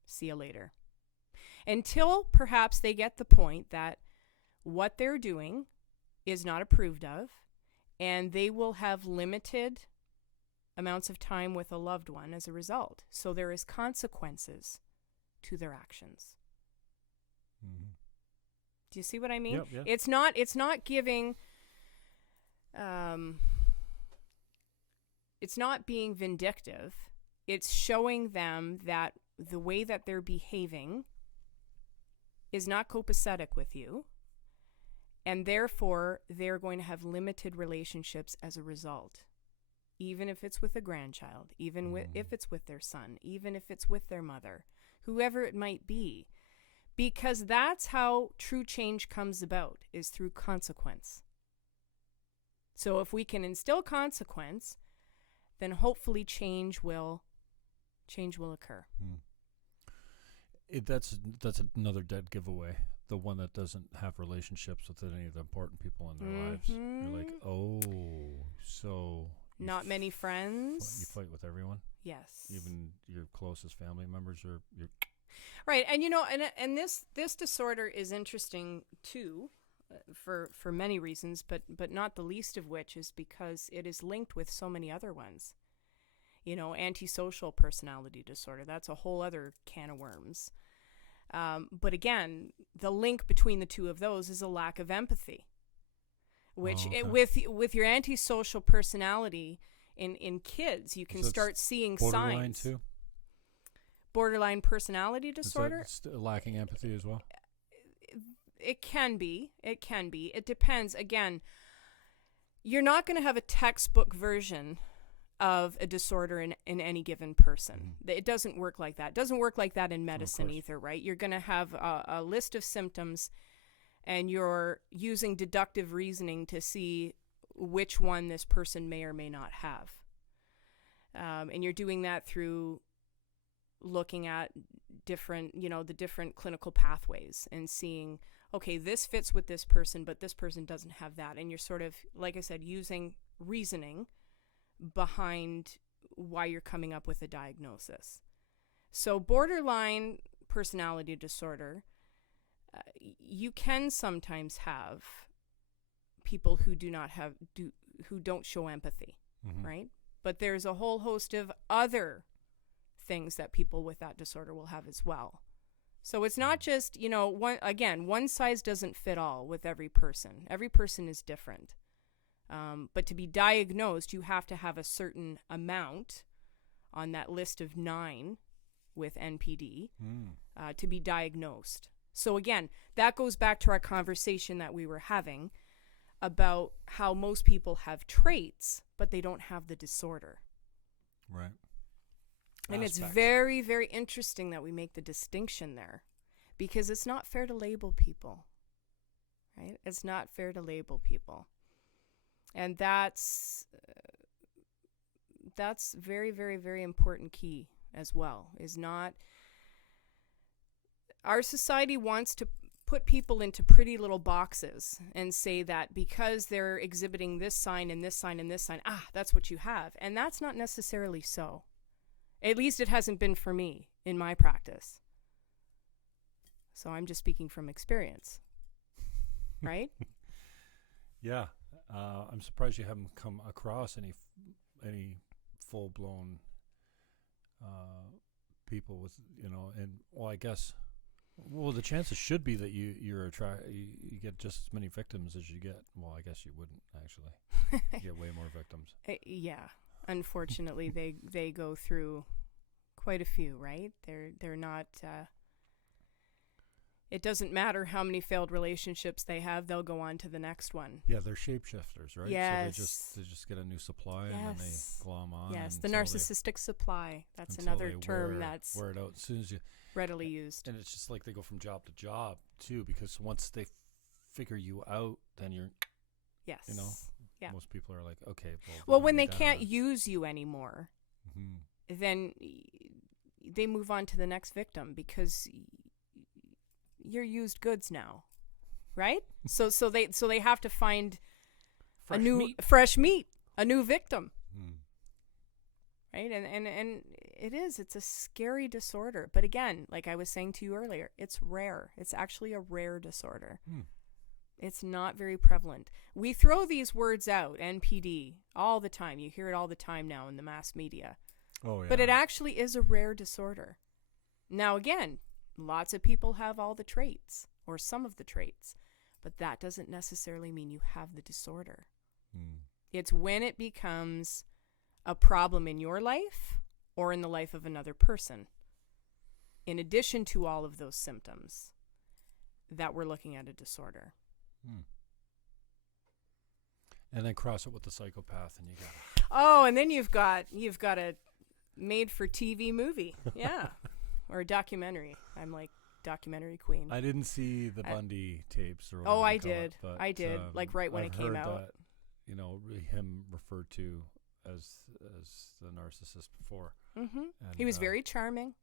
See you later. Until perhaps they get the point that what they're doing is not approved of, and they will have limited amounts of time with a loved one as a result. So there is consequences to their actions. Do you see what I mean? Yep. It's not giving, it's not being vindictive. It's showing them that the way that they're behaving is not copacetic with you, and therefore they're going to have limited relationships as a result. Even if it's with a grandchild, even if it's with their son, even if it's with their mother, whoever it might be. Because that's how true change comes about, is through consequence. So if we can instill consequence, then hopefully change will occur. That's another dead giveaway. The one that doesn't have relationships with any of the important people in their lives. You're like, oh, so... Not many friends. You fight with everyone? Yes. Even your closest family members or your... Right, and and this disorder is interesting too, for many reasons, but not the least of which is because it is linked with so many other ones. Antisocial personality disorder, that's a whole other can of worms. But again, the link between the two of those is a lack of empathy, which with your antisocial personality in kids, you can start seeing borderline signs. Too? Borderline personality disorder? Is that lacking empathy as well? It can be. It depends. Again, you're not going to have a textbook version of a disorder in any given person. It doesn't work like that. It doesn't work like that in medicine either, right? You're going to have a list of symptoms, and you're using deductive reasoning to see which one this person may or may not have. And you're doing that through looking at the different clinical pathways and seeing, okay, this fits with this person, but this person doesn't have that. And you're sort of, like I said, using reasoning behind why you're coming up with a diagnosis. So borderline personality disorder, you can sometimes have people who who don't show empathy, right? But there's a whole host of other things that people with that disorder will have as well. So it's not just, one size doesn't fit all with every person. Every person is different. But to be diagnosed, you have to have a certain amount on that list of 9 with NPD to be diagnosed. So again, that goes back to our conversation that we were having about how most people have traits, but they don't have the disorder. Right. And it's very, very interesting that we make the distinction there, because it's not fair to label people, right? It's not fair to label people. And that's very, very, very important key as well, is not... Our society wants to put people into pretty little boxes and say that because they're exhibiting this sign and this sign and this sign, that's what you have. And that's not necessarily so. At least it hasn't been for me in my practice. So I'm just speaking from experience, right? Yeah. I'm surprised you haven't come across any full-blown people with, and, well, I guess... Well, the chances should be that you get just as many victims as you get. Well, I guess you wouldn't, actually. You get way more victims. Yeah. Unfortunately, they go through quite a few, right? They're not... it doesn't matter how many failed relationships they have, they'll go on to the next one. Yeah, they're shapeshifters, right? Yes. So they just get a new supply and then they glom on. Yes, the narcissistic supply. That's another term that's wear it out as soon as you... readily used. And it's just like they go from job to job, too, because once they figure you out, then you're... Yes. Yeah. Most people are like, okay. Well, when they can't use you anymore, then they move on to the next victim because you're used goods now, right? so they have to find fresh meat, a new victim, right? And it's a scary disorder. But again, like I was saying to you earlier, it's rare. It's actually a rare disorder. It's not very prevalent. We throw these words out, NPD, all the time. You hear it all the time now in the mass media. Oh, yeah. But it actually is a rare disorder. Now, again, lots of people have all the traits or some of the traits, but that doesn't necessarily mean you have the disorder. It's when it becomes a problem in your life or in the life of another person, in addition to all of those symptoms, that we're looking at a disorder. And then cross it with the psychopath, and you got... and then you've got a made-for-TV movie, yeah, or a documentary. I'm like documentary queen. I didn't see the Bundy tapes or. I did. I did. Like right when it came out. That, him referred to as the narcissist before. He was very charming.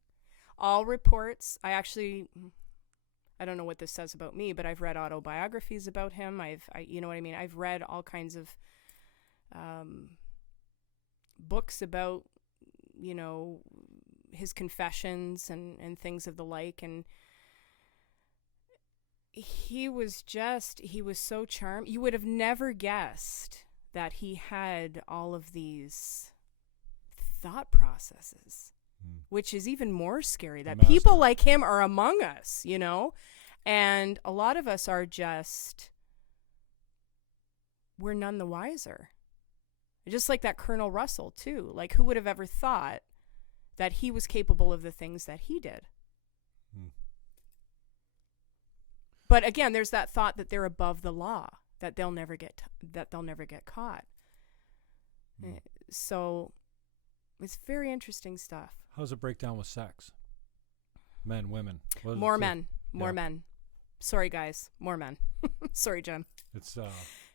All reports. I don't know what this says about me, but I've read autobiographies about him. You know what I mean? I've read all kinds of books about, his confessions and things of the like. And he was so charming. You would have never guessed that he had all of these thought processes. Which is even more scary, that people like him are among us, and a lot of us are we're none the wiser. Just like that Colonel Russell, too. Like, who would have ever thought that he was capable of the things that he did? But again, there's that thought that they're above the law, that they'll never get caught. So it's very interesting stuff. How's it break down with sex? Men, women? More men. Sorry, guys. More men. Sorry, Jim. It's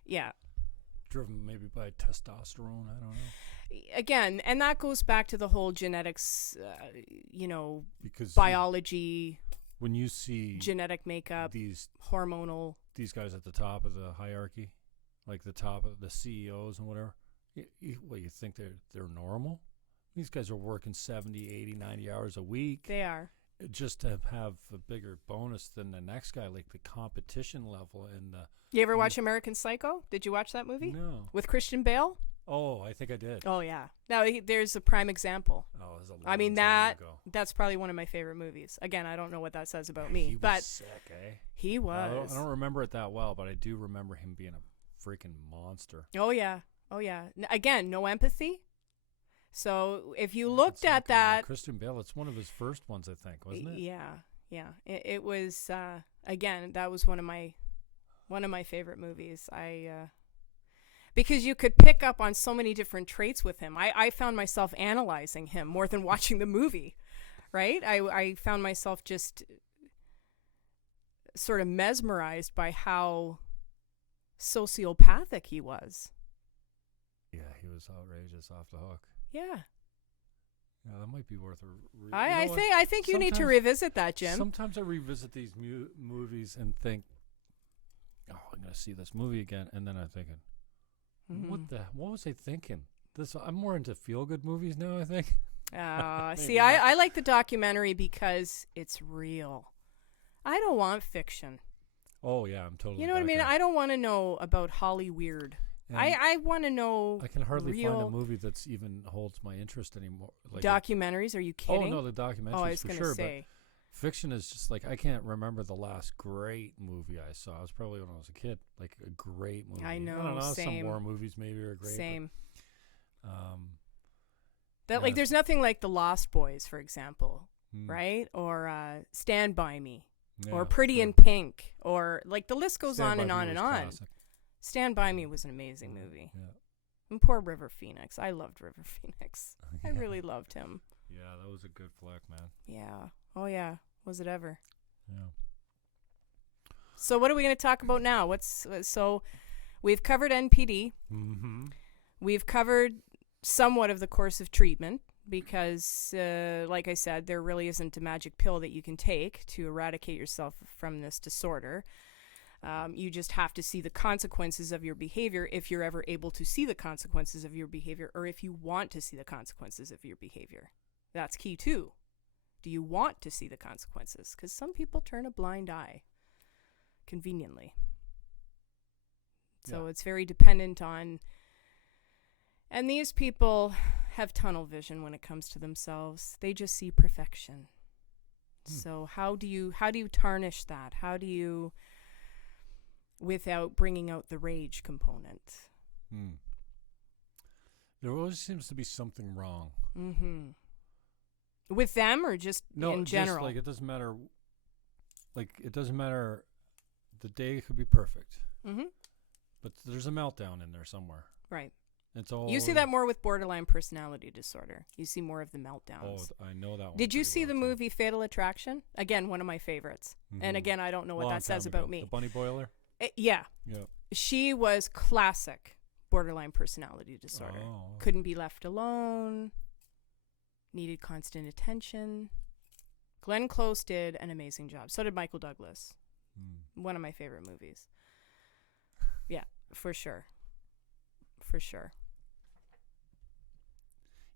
yeah. Driven maybe by testosterone. I don't know. Again, and that goes back to the whole genetics, because biology. When you see genetic makeup, hormonal. These guys at the top of the hierarchy, like the top of the CEOs and whatever, you think they're normal? These guys are working 70, 80, 90 hours a week. They are. just to have a bigger bonus than the next guy, like the competition level and the. You ever watch American Psycho? Did you watch that movie? No. With Christian Bale? Oh, I think I did. Oh yeah. Now there's a prime example. Oh, it was a long I mean time ago. that's probably one of my favorite movies. Again, I don't know what that says about me, He was but sick, eh? he was. I don't remember it that well, but I do remember him being a freaking monster. Oh yeah. Oh yeah. Again, no empathy. So if you looked at that, Christian Bale, it's one of his first ones, I think, wasn't it? Yeah. It was again, that was one of my favorite movies. Because you could pick up on so many different traits with him. I found myself analyzing him more than watching the movie, right? I found myself just sort of mesmerized by how sociopathic he was. Yeah, he was outrageous off the hook. Yeah. Yeah, that might be worth a I think you need to revisit that, Jim. Sometimes I revisit these movies and think, oh, I'm going to see this movie again. And then I'm thinking, what was I thinking? I'm more into feel-good movies now, I think. See, I like the documentary because it's real. I don't want fiction. Oh, yeah, I'm totally. You know what I mean? I don't want to know about Hollyweird. I want to know. I can hardly find a movie that's even holds my interest anymore. Like documentaries? Are you kidding? Oh, no, the documentaries I was for gonna sure. say. But fiction is just like, I can't remember the last great movie I saw. It was probably when I was a kid. Like a great movie. I know. I don't know. Same. Some war movies maybe are great. Same. But, like, there's nothing like The Lost Boys, for example, right? Or Stand By Me, or Pretty in Pink, or like the list goes on and on and on. Classic. Stand By Me was an amazing movie. Yeah. And poor River Phoenix. I loved River Phoenix. I really loved him. Yeah, that was a good flick, man. Yeah. Oh, yeah. Was it ever? Yeah. So what are we going to talk about now? So we've covered NPD. Mm-hmm. We've covered somewhat of the course of treatment because, like I said, there really isn't a magic pill that you can take to eradicate yourself from this disorder. You just have to see the consequences of your behavior if you're ever able to see the consequences of your behavior, or if you want to see the consequences of your behavior. That's key too. Do you want to see the consequences? Because some people turn a blind eye, conveniently. So it's very dependent on, and these people have tunnel vision when it comes to themselves. They just see perfection. So how do you tarnish that? How do you, without bringing out the rage component? There always seems to be something wrong. Mm-hmm. With them, or just in general? Just like, it doesn't matter. Like, it doesn't matter. The day could be perfect. Mm-hmm. But there's a meltdown in there somewhere. Right. It's all. You see that more with borderline personality disorder. You see more of the meltdowns. Oh, I know that one. Did you see the movie Fatal Attraction? Again, one of my favorites. Mm-hmm. And again, I don't know what that says about me. The bunny boiler? Yeah. Yeah. She was classic borderline personality disorder. Oh. Couldn't be left alone. Needed constant attention. Glenn Close did an amazing job. So did Michael Douglas. One of my favorite movies. Yeah, for sure. For sure.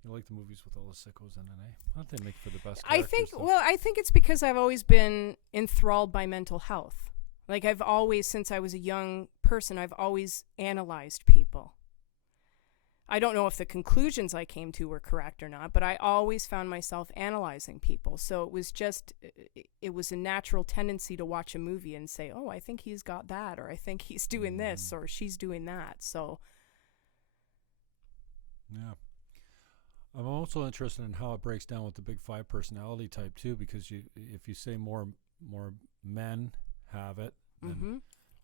You like the movies with all the sickos in it, eh? Why don't they make for the best I think it's because I've always been enthralled by mental health. Like, I've always, since I was a young person, I've always analyzed people. I don't know if the conclusions I came to were correct or not, but I always found myself analyzing people. So it was a natural tendency to watch a movie and say, oh, I think he's got that, or I think he's doing this, or she's doing that. So. Yeah. I'm also interested in how it breaks down with the big five personality type too, because if you say more men have it, then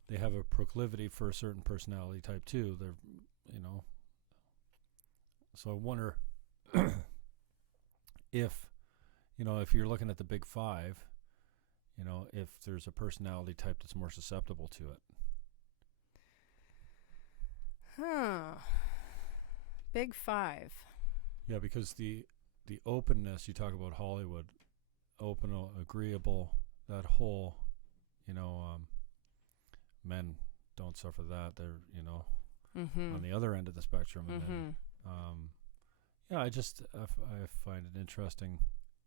they have a proclivity for a certain personality type too. They're, so I wonder if you're looking at the big five, if there's a personality type that's more susceptible to it. Big five. Yeah, because the openness, you talk about Hollywood, open, agreeable, that whole, men don't suffer that. They're, on the other end of the spectrum. And then, I find it interesting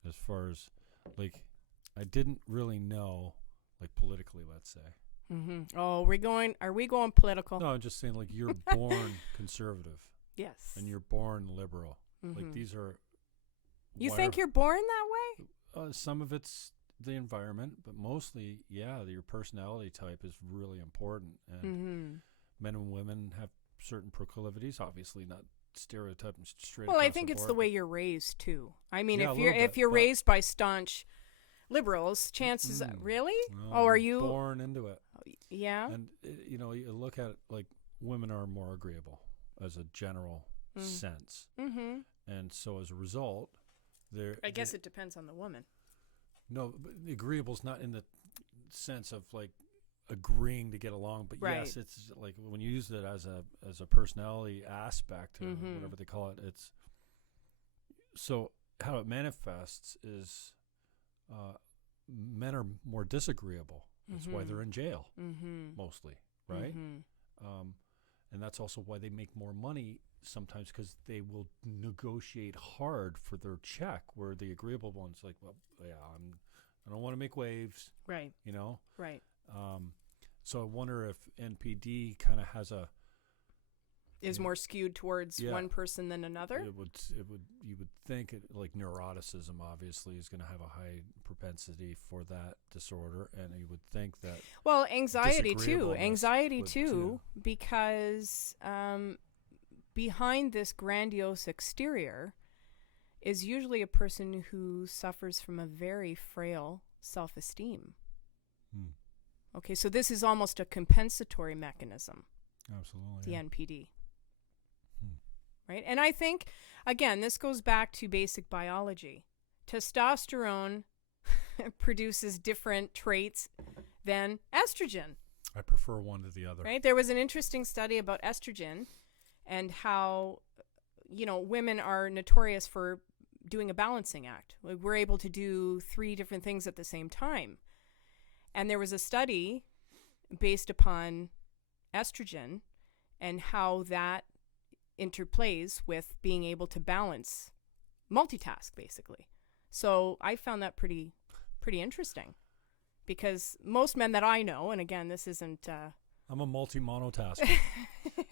as far as, like, I didn't really know, like politically, let's say. Mm-hmm. Oh, are we going political? No, I'm just saying, like, you're born conservative. Yes. And you're born liberal. Mm-hmm. Like, these are... You think you're born that way? Some of it's the environment, but mostly, your personality type is really important. And men and women have certain proclivities, obviously not stereotyping straight across I think the it's board, the way you're raised, too. I mean, Yeah, if you're raised by staunch liberals, chances... Really? No, are you... born into it. Yeah? And, you look at it, like, women are more agreeable as a general sense. Mm-hmm. And so as a result, I guess it depends on the woman. No, but agreeable's not in the sense of, like, agreeing to get along, but yes, it's like when you use it as a personality aspect or whatever they call it, it's so how it manifests is men are more disagreeable. That's why they're in jail mostly, right? And that's also why they make more money sometimes, because they will negotiate hard for their check, where the agreeable one's like, well, yeah, I don't want to make waves, right? Right. So I wonder if NPD kind of is more skewed towards one person than another. You would think like neuroticism obviously is going to have a high propensity for that disorder, and you would think that anxiety too, because behind this grandiose exterior is usually a person who suffers from a very frail self-esteem. Okay, so this is almost a compensatory mechanism. Absolutely. The NPD. Right? And I think, again, this goes back to basic biology. Testosterone produces different traits than estrogen. I prefer one to the other. Right? There was an interesting study about estrogen and how, women are notorious for doing a balancing act. Like, we're able to do 3 different things at the same time. And there was a study based upon estrogen and how that interplays with being able to multitask, basically. So I found that pretty interesting, because most men that I know, and again, this isn't... I'm a multi-monotasker.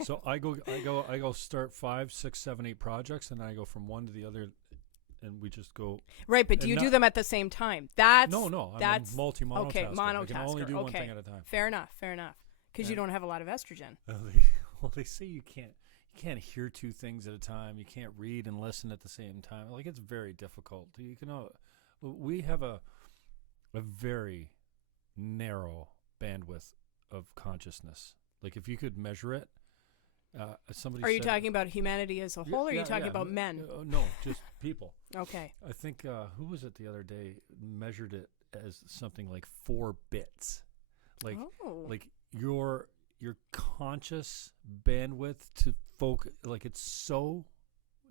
So I go start 5, 6, 7, 8 projects, and then I go from one to the other, and we just go. Right, but do you do them at the same time? No, I'm a multi-monotasker. Okay, monotasker. I can only do one thing at a time. Fair enough. Because you don't have a lot of estrogen. They say you can't hear 2 things at a time. You can't read and listen at the same time. Like, it's very difficult. We have a very narrow bandwidth of consciousness. Like, if you could measure it, somebody. Are you talking about humanity as a whole, or are you talking about men? No, just people. Okay. I think who was it the other day measured it as something like 4 bits, like your conscious bandwidth to focus. Like, it's so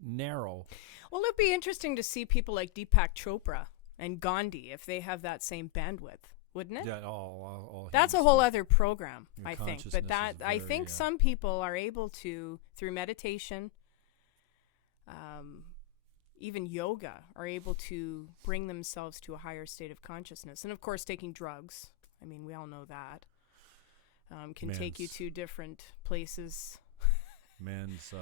narrow. Well, it'd be interesting to see people like Deepak Chopra and Gandhi if they have that same bandwidth, wouldn't it? Yeah, all that's a whole other program, I think. But I think some people are able to, through meditation, even yoga, are able to bring themselves to a higher state of consciousness. And of course, taking drugs. I mean, we all know that can take you to different places. Man's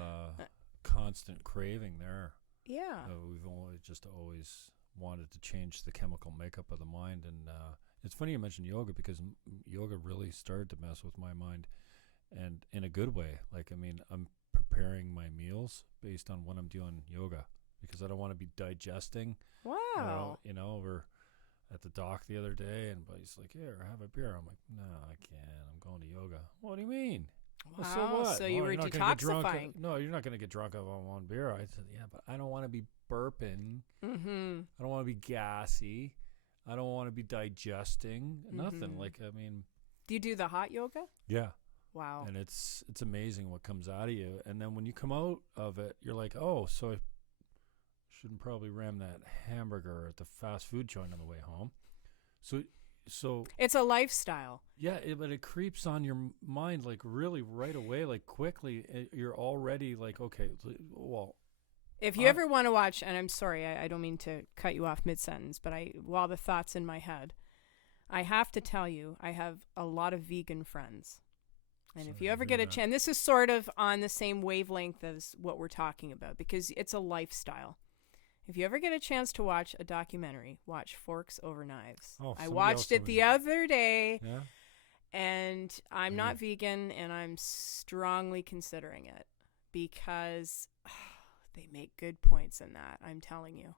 constant craving there. Yeah. We've always wanted to change the chemical makeup of the mind, and it's funny you mentioned yoga, because yoga really started to mess with my mind, and in a good way. Like, I mean, I'm preparing my meals based on when I'm doing yoga, because I don't want to be digesting. Wow. We're at the dock the other day, and he's like, "Here, have a beer." I'm like, "No, I can't. I'm going to yoga." What do you mean? Wow. Well, so what? So you were detoxifying. No, you're not going to get drunk on one beer. I said, yeah, but I don't want to be burping. Mm-hmm. I don't want to be gassy. I don't want to be digesting. Nothing. Like, I mean. Do you do the hot yoga? Yeah. Wow. And it's amazing what comes out of you. And then when you come out of it, you're like, oh, so I shouldn't probably ram that hamburger at the fast food joint on the way home. So it's a lifestyle. Yeah, but it creeps on your mind, like, really right away, like, quickly. You're already like, okay, well, If you ever want to watch, and I'm sorry, I don't mean to cut you off mid-sentence, but while the thought's in my head, I have to tell you, I have a lot of vegan friends. And if you ever get a chance, this is sort of on the same wavelength as what we're talking about, because it's a lifestyle. If you ever get a chance to watch a documentary, watch Forks Over Knives. Oh, I watched it the other day, yeah? And I'm not vegan, and I'm strongly considering it because they make good points in that. I'm telling you.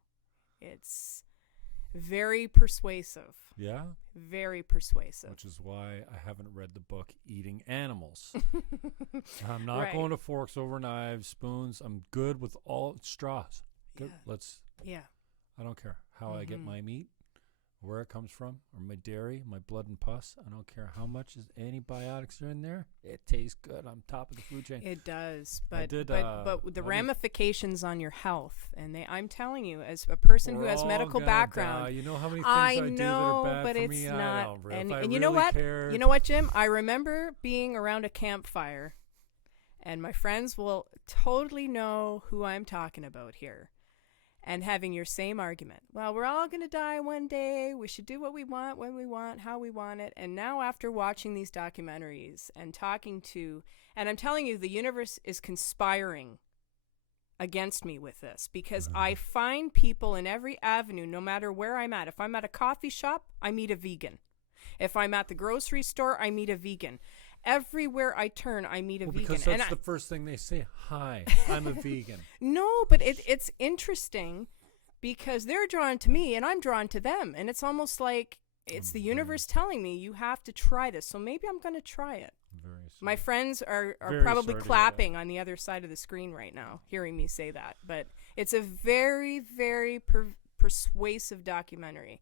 It's very persuasive. Yeah? Very persuasive. Which is why I haven't read the book Eating Animals. I'm not going to Forks Over Knives, spoons. I'm good with all straws. Good. Yeah. I don't care how I get my meat, where it comes from, or my dairy, my blood and pus. I don't care how much antibiotics are in there. It tastes good. I'm top of the food chain. It does, but the ramifications on your health, and I'm telling you, as a person who has medical background, you know how many things I do that are bad but for it's me? not. And you you know what? You know what, Jim? I remember being around a campfire, and my friends will totally know who I'm talking about here. And having your same argument. Well, we're all going to die one day. We should do what we want, when we want, how we want it. And now after watching these documentaries and talking to, and I'm telling you, the universe is conspiring against me with this because I find people in every avenue, no matter where I'm at. If I'm at a coffee shop, I meet a vegan. If I'm at the grocery store, I meet a vegan. Everywhere I turn, I meet a vegan. Because that's the first thing they say. Hi, I'm a vegan. No, but it's interesting because they're drawn to me and I'm drawn to them. And it's almost like it's the universe telling me you have to try this. So maybe I'm going to try it. My friends are probably clapping on the other side of the screen right now, hearing me say that. But it's a very, very persuasive documentary.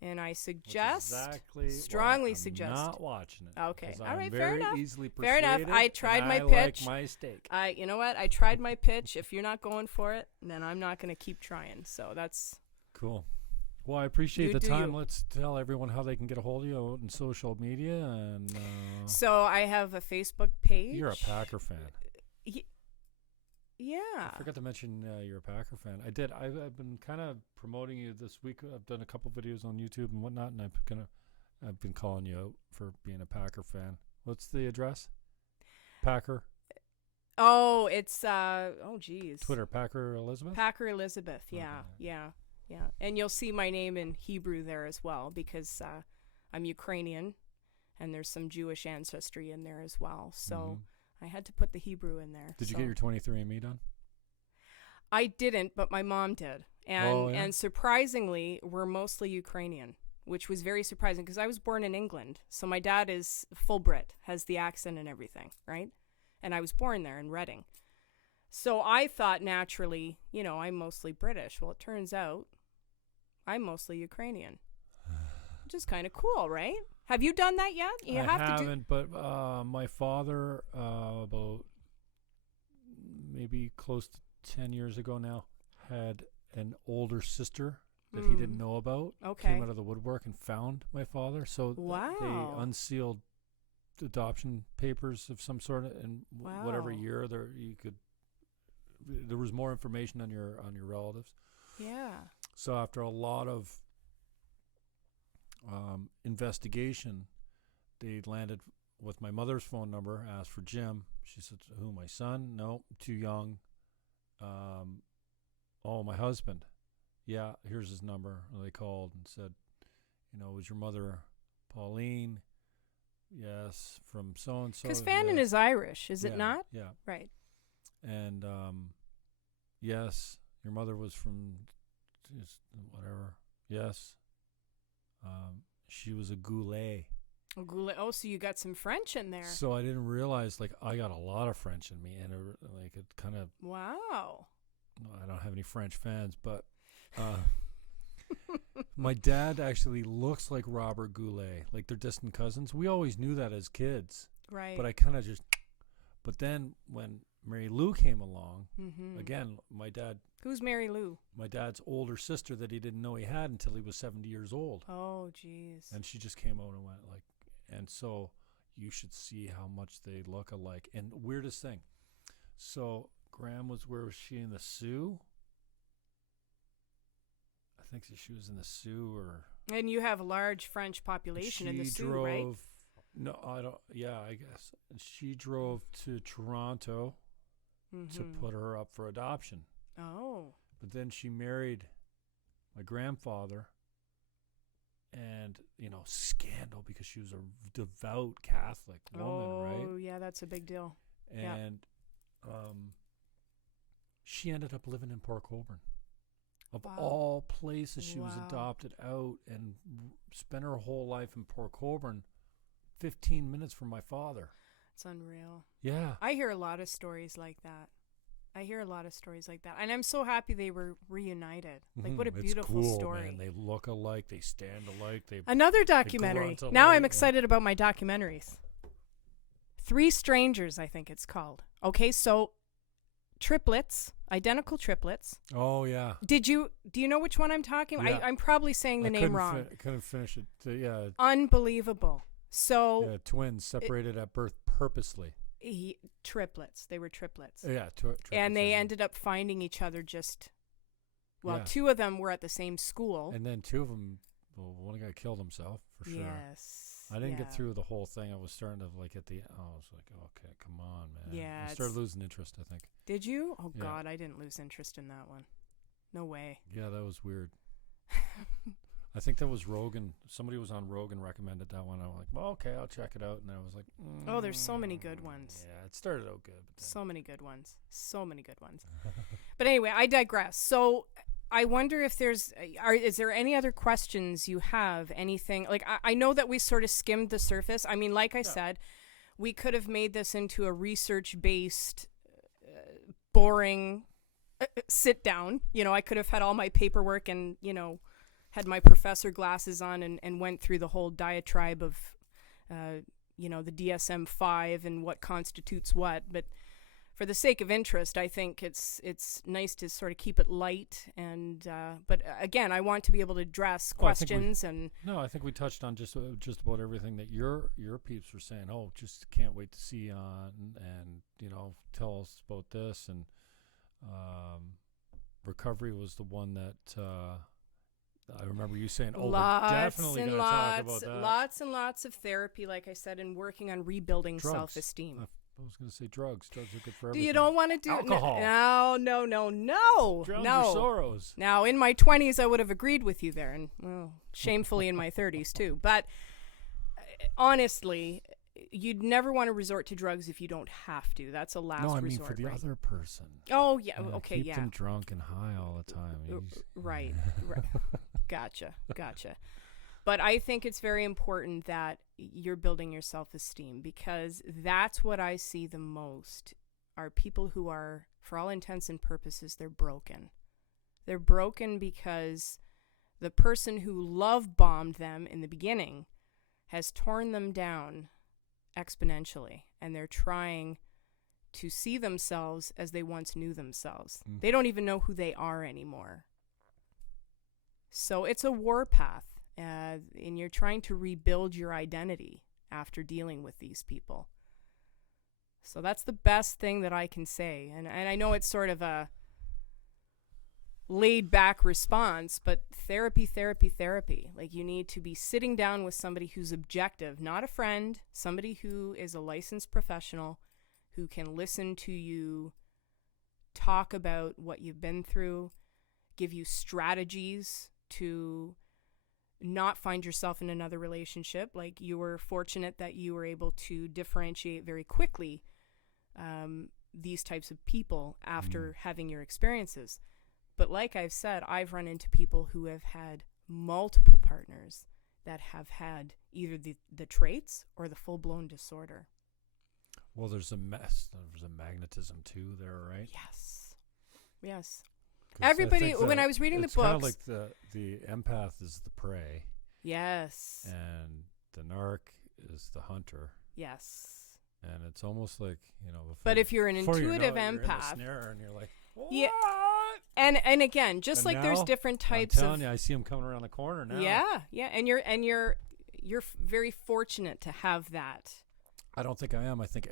And I strongly suggest. Not watching it. Okay, all right, fair enough. Easily fair enough. I tried my pitch. Like my steak. You know what? I tried my pitch. If you're not going for it, then I'm not going to keep trying. So that's cool. Well, I appreciate the time. Let's tell everyone how they can get a hold of you on social media. And so I have a Facebook page. You're a Packer fan. Yeah. I forgot to mention you're a Packer fan. I did. I've been kind of promoting you this week. I've done a couple videos on YouTube and whatnot, and I've been calling you out for being a Packer fan. What's the address? Packer. Oh, it's geez. Twitter, Packer Elisabeth. Packer Elisabeth. Yeah, okay. yeah. And you'll see my name in Hebrew there as well because I'm Ukrainian, and there's some Jewish ancestry in there as well. So. I had to put the Hebrew in there. Did you get your 23andMe done? I didn't, but my mom did. And surprisingly, we're mostly Ukrainian, which was very surprising because I was born in England. So my dad is full Brit, has the accent and everything, right? And I was born there in Reading. So I thought naturally, I'm mostly British. Well, it turns out I'm mostly Ukrainian, which is kind of cool, right? Have you done that yet? I haven't, but my father, about maybe close to 10 years ago now, had an older sister that he didn't know about. Okay. Came out of the woodwork and found my father. So they unsealed adoption papers of some sort, and whatever year there was more information on your relatives. Yeah. So after a lot of investigation, they landed with my mother's phone number, asked for Jim. She said, who, my son? No, too young. My husband. Yeah, here's his number. They called and said, was your mother Pauline? Yes, from so-and-so. Because Fannon is Irish, is it not? Yeah. Right. And yes, your mother was from whatever. Yes. She was a Goulet. Oh, so you got some French in there. So I didn't realize, I got a lot of French in me, and it kind of. Wow. I don't have any French fans, but my dad actually looks like Robert Goulet, like they're distant cousins. We always knew that as kids, right? But I kind of just. But then when Mary Lou came along, again, my dad. Who's Mary Lou? My dad's older sister that he didn't know he had until he was 70 years old. Oh, jeez. And she just came out and went and so you should see how much they look alike. And weirdest thing, so Graham was, where was she, in the Sioux? I think she was in the Sioux, or... And you have a large French population in the Sioux, right? No, I don't, yeah, I guess. She drove to Toronto to put her up for adoption. Oh. But then she married my grandfather, and, scandal, because she was a devout Catholic woman, right? Oh, yeah, that's a big deal. And she ended up living in Port Colborne. Of all places, she was adopted out and spent her whole life in Port Colborne, 15 minutes from my father. It's unreal. Yeah. I hear a lot of stories like that. And I'm so happy they were reunited. Like, what a beautiful story. Man. They look alike. They stand alike. Another documentary. Now I'm excited about my documentaries. 3 Strangers, I think it's called. Okay, so triplets, identical triplets. Oh, yeah. Do you know which one I'm talking about? Yeah. I'm probably saying the name wrong. Couldn't finish it. Yeah. Unbelievable. So. Yeah, twins separated at birth purposely. Triplets. They were triplets. Yeah, triplets. And they ended up finding each other Well, 2 of them were at the same school. And then 2 of them, one guy killed himself, for sure. Yes. I didn't get through the whole thing. I was starting to, at the end, I was like, okay, come on, man. Yeah. I started losing interest, I think. Did you? Oh, yeah. God, I didn't lose interest in that one. No way. Yeah, that was weird. I think that was Rogan. Somebody was on Rogan, recommended that one. I was like, well, okay, I'll check it out. And I was like, oh, there's so many good ones. Yeah, it started out good. But so many good ones. But anyway, I digress. So I wonder if is there any other questions you have? Anything? Like, I know that we sort of skimmed the surface. I mean, like I said, we could have made this into a research-based, boring sit down. I could have had all my paperwork and, had my professor glasses on and went through the whole diatribe of, the DSM-5 and what constitutes what. But for the sake of interest, I think it's nice to sort of keep it light. And but again, I want to be able to address questions. I think we touched on just about everything that your peeps were saying. Oh, just can't wait to see you on, and tell us about this. And recovery was the one that. I remember you saying, we're definitely going to talk about that. Lots and lots of therapy, like I said, and working on rebuilding self-esteem. I was going to say drugs. Drugs are good for everything. You don't want to do alcohol. No. Drowns your sorrows. Now, in my 20s, I would have agreed with you there, and shamefully in my 30s too. But honestly, you'd never want to resort to drugs if you don't have to. That's a last resort. No, I mean for the other person. Oh, yeah. Okay, keep them drunk and high all the time. Right. Gotcha. But I think it's very important that you're building your self-esteem, because that's what I see the most are people who are, for all intents and purposes, they're broken. They're broken because the person who love-bombed them in the beginning has torn them down exponentially, and they're trying to see themselves as they once knew themselves. They don't even know who they are anymore. So it's a warpath, and you're trying to rebuild your identity after dealing with these people. So that's the best thing that I can say. And I know it's sort of a laid back response, but therapy. Like, you need to be sitting down with somebody who's objective, not a friend, somebody who is a licensed professional who can listen to you talk about what you've been through, give you strategies to not find yourself in another relationship. Like, you were fortunate that you were able to differentiate very quickly these types of people after having your experiences. But like I've said, I've run into people who have had multiple partners that have had either the traits or the full-blown disorder. Well, there's a magnetism too there, right? Yes. Everybody, when I was reading the books, kind of like the empath is the prey. Yes. And the narc is the hunter. Yes. And it's almost like, but if you're an intuitive empath, you're in the snare and you're like, what? Yeah. And again, just like there's different types of. I'm telling you, I see them coming around the corner now. Yeah. And you're very fortunate to have that I don't think I am. I think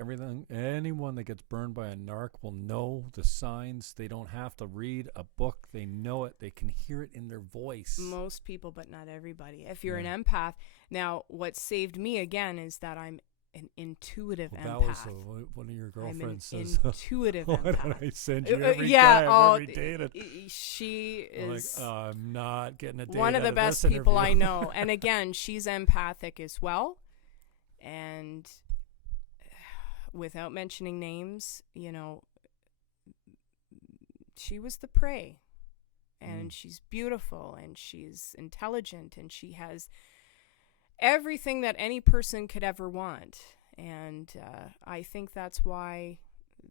anyone that gets burned by a narc will know the signs. They don't have to read a book. They know it. They can hear it in their voice. Most people, but not everybody. If you're an empath, now what saved me again is that I'm an intuitive empath. That was one of your girlfriends says. Intuitive why empath. Why don't I send you every time every dated? She is. Like, I'm not getting a date. One of the best people interview. I know, and again, she's empathic as well, and. Without mentioning names, she was the prey, and she's beautiful, and she's intelligent, and she has everything that any person could ever want. And I think that's why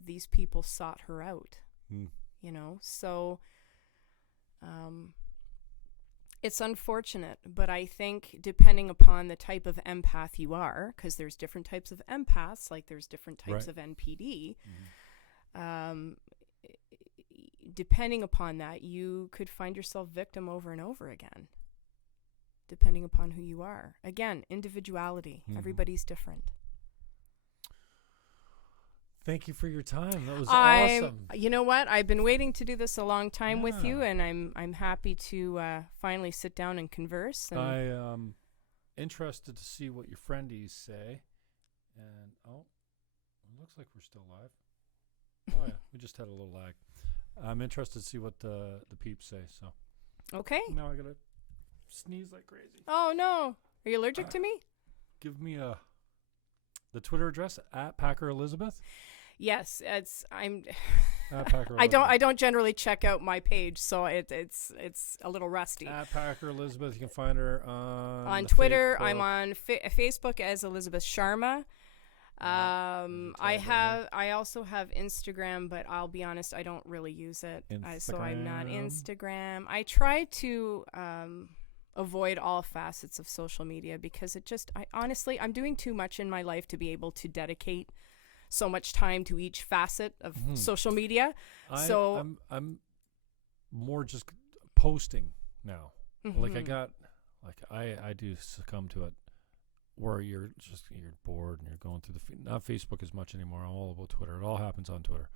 these people sought her out, so it's unfortunate, but I think depending upon the type of empath you are, because there's different types of empaths, like there's different types of NPD, depending upon that, you could find yourself victim over and over again, depending upon who you are. Again, individuality. Everybody's different. Thank you for your time. That was awesome. You know what? I've been waiting to do this a long time with you, and I'm happy to finally sit down and converse. And I am interested to see what your friendies say. And it looks like we're still live. Oh yeah, we just had a little lag. I'm interested to see what the peeps say. So okay. Now I gotta sneeze like crazy. Oh no! Are you allergic to me? Give me the Twitter address at Packer Elizabeth. Yes, I'm. I don't generally check out my page, so it's a little rusty. At Packer Elizabeth, you can find her on Twitter. I'm on Facebook as Elizabeth Sharma. I also have Instagram, but I'll be honest, I don't really use it. So I'm not Instagram. I try to avoid all facets of social media because I'm doing too much in my life to be able to dedicate so much time to each facet of social media. I'm more just posting now. I do succumb to it where you're bored and you're going through not Facebook as much anymore. I'm all about Twitter. It all happens on Twitter.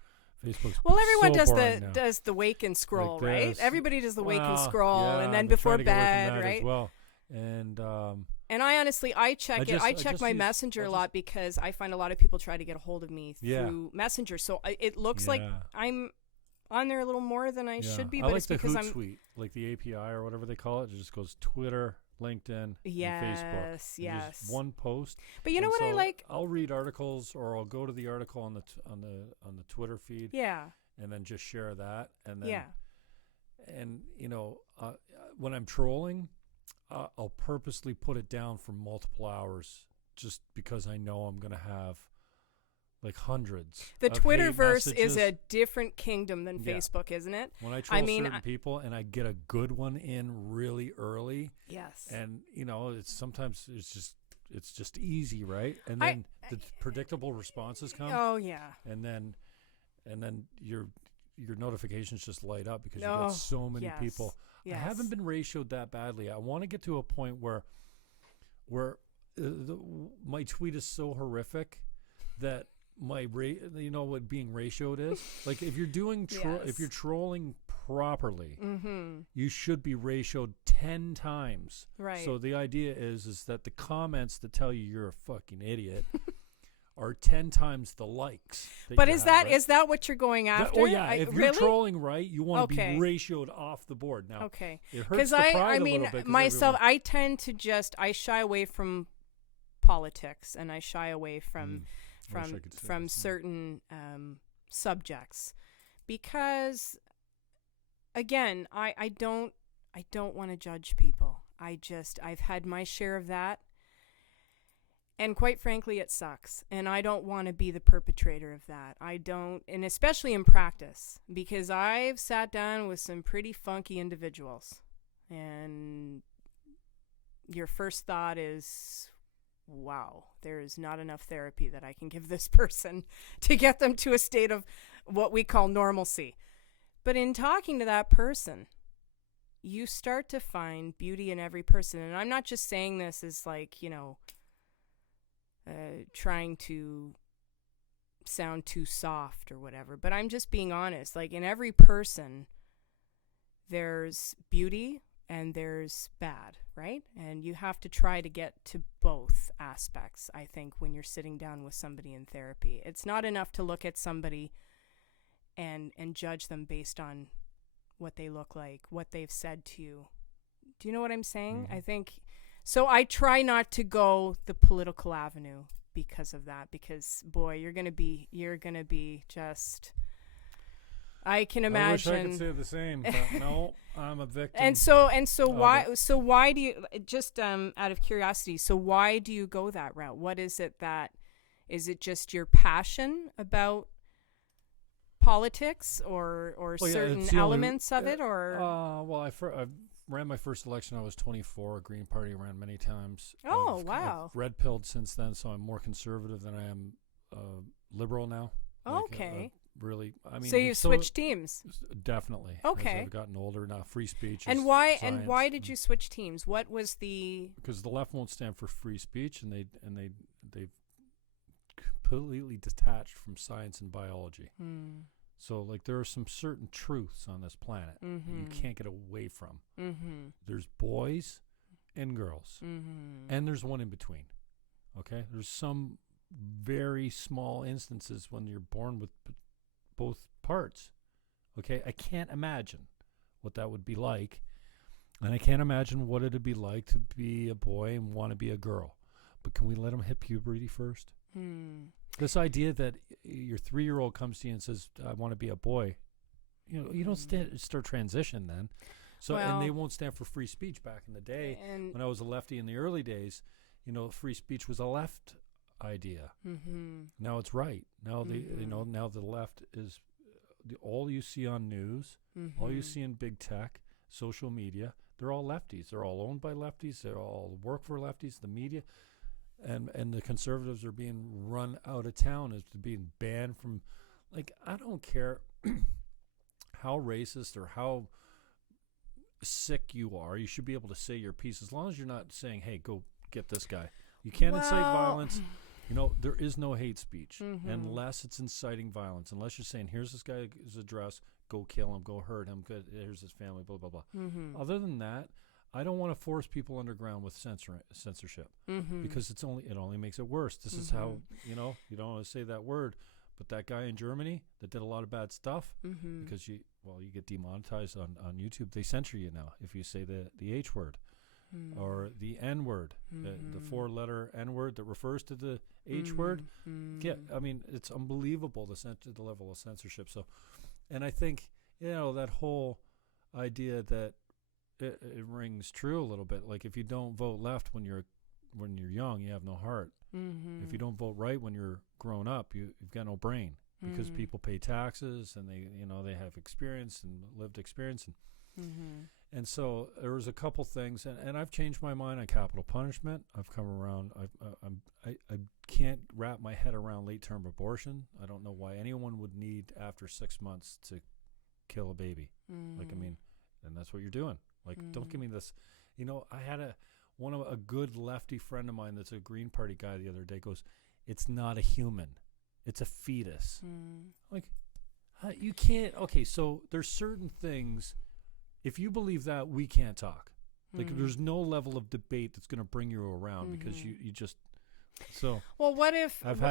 Facebook's everyone so does the wake and scroll, like right? Everybody does the wake and scroll, and then before bed, right? As well. And I honestly, I check my Messenger a lot because I find a lot of people try to get a hold of me through Messenger. So it looks like I'm on there a little more than I should be, but it's because I'm Hootsuite, like the API or whatever they call it. It just goes Twitter, LinkedIn, and Facebook. Yes. Just one post. But you know what I like? I'll read articles, or I'll go to the article on the Twitter feed. Yeah. And then just share that, and then and when I'm trolling, I'll purposely put it down for multiple hours just because I know I'm going to have like hundreds. The Twitterverse is a different kingdom than Facebook, isn't it? When I troll certain people and I get a good one in really early. Yes. And sometimes it's just easy, right? And then the predictable responses come. Oh yeah. And then your notifications just light up because you've got so many people. Yes. I haven't been ratioed that badly. I want to get to a point where my tweet is so horrific that what being ratioed is. Like if you're doing if you're trolling properly, you should be ratioed 10 times. Right. So the idea is that the comments that tell you you're a fucking idiot are 10 times the likes. But is that what you're going after? If you're trolling right, you want to be ratioed off the board. Now, it hurts the pride a little bit. Myself, I tend to I shy away from politics, and I shy away from certain subjects because, again, I don't want to judge people. I've had my share of that. And quite frankly, it sucks. And I don't want to be the perpetrator of that. I don't, and especially in practice, because I've sat down with some pretty funky individuals. And your first thought is, wow, there is not enough therapy that I can give this person to get them to a state of what we call normalcy. But in talking to that person, you start to find beauty in every person. And I'm not just saying this as trying to sound too soft or whatever, but I'm just being honest. Like, in every person, there's beauty and there's bad, right? And you have to try to get to both aspects, I think, when you're sitting down with somebody in therapy. It's not enough to look at somebody and judge them based on what they look like, what they've said to you. Do you know what I'm saying? I think, so I try not to go the political avenue because of that, because boy, you're going to be just, I can imagine. I wish I could say the same, but no, I'm a victim. And so why do you, just out of curiosity, so why do you go that route? What is it is it just your passion about politics or certain elements of it, or? Well, I ran my first election. I was 24. Green Party ran many times. Oh, wow. I've red-pilled since then, so I'm more conservative than I am liberal now. Okay. Really, I mean. So you've switched teams. Definitely. Okay. As I've gotten older now, free speech. And why did you switch teams? What was the? Because the left won't stand for free speech, and they've completely detached from science and biology. So, like, there are some certain truths on this planet that you can't get away from. There's boys and girls, and there's one in between. Okay? There's some very small instances when you're born with both parts. Okay? I can't imagine what that would be like, and I can't imagine what it would be like to be a boy and want to be a girl. But can we let them hit puberty first? This idea that your 3-year-old comes to you and says, I want to be a boy, you don't start transition then. So, and they won't stand for free speech back in the day. When I was a lefty in the early days, free speech was a left idea. Now it's right. Now now the left is all you see on news, all you see in big tech, social media, they're all lefties. They're all owned by lefties. They all work for lefties, the media. And the conservatives are being run out of town, as being banned from, like, I don't care how racist or how sick you are. You should be able to say your piece, as long as you're not saying, hey, go get this guy. You can't incite violence. There is no hate speech unless it's inciting violence. Unless you're saying, here's this guy's address, go kill him, go hurt him, here's his family, blah, blah, blah. Other than that, I don't want to force people underground with censorship because it only makes it worse. This is how, you don't want to say that word, but that guy in Germany that did a lot of bad stuff, because you get demonetized on YouTube. They censor you now if you say the H word or the N word, the 4-letter N word that refers to the H word. I mean, it's unbelievable the level of censorship. So, and I think, that whole idea that it rings true a little bit. Like, if you don't vote left when you're young, you have no heart. If you don't vote right when you're grown up, you've got no brain, because people pay taxes and they have experience and lived experience, and so there was a couple things, and I've changed my mind on capital punishment. I've come around. I can't wrap my head around late-term abortion. I don't know why anyone would need after 6 months to kill a baby. Like, I mean, and that's what you're doing. Like, don't give me this. I had a good lefty friend of mine that's a Green Party guy the other day goes, it's not a human, it's a fetus. Like, you can't. Okay, so there's certain things. If you believe that, we can't talk. Like, there's no level of debate that's going to bring you around, because you just. So. Well, what if? And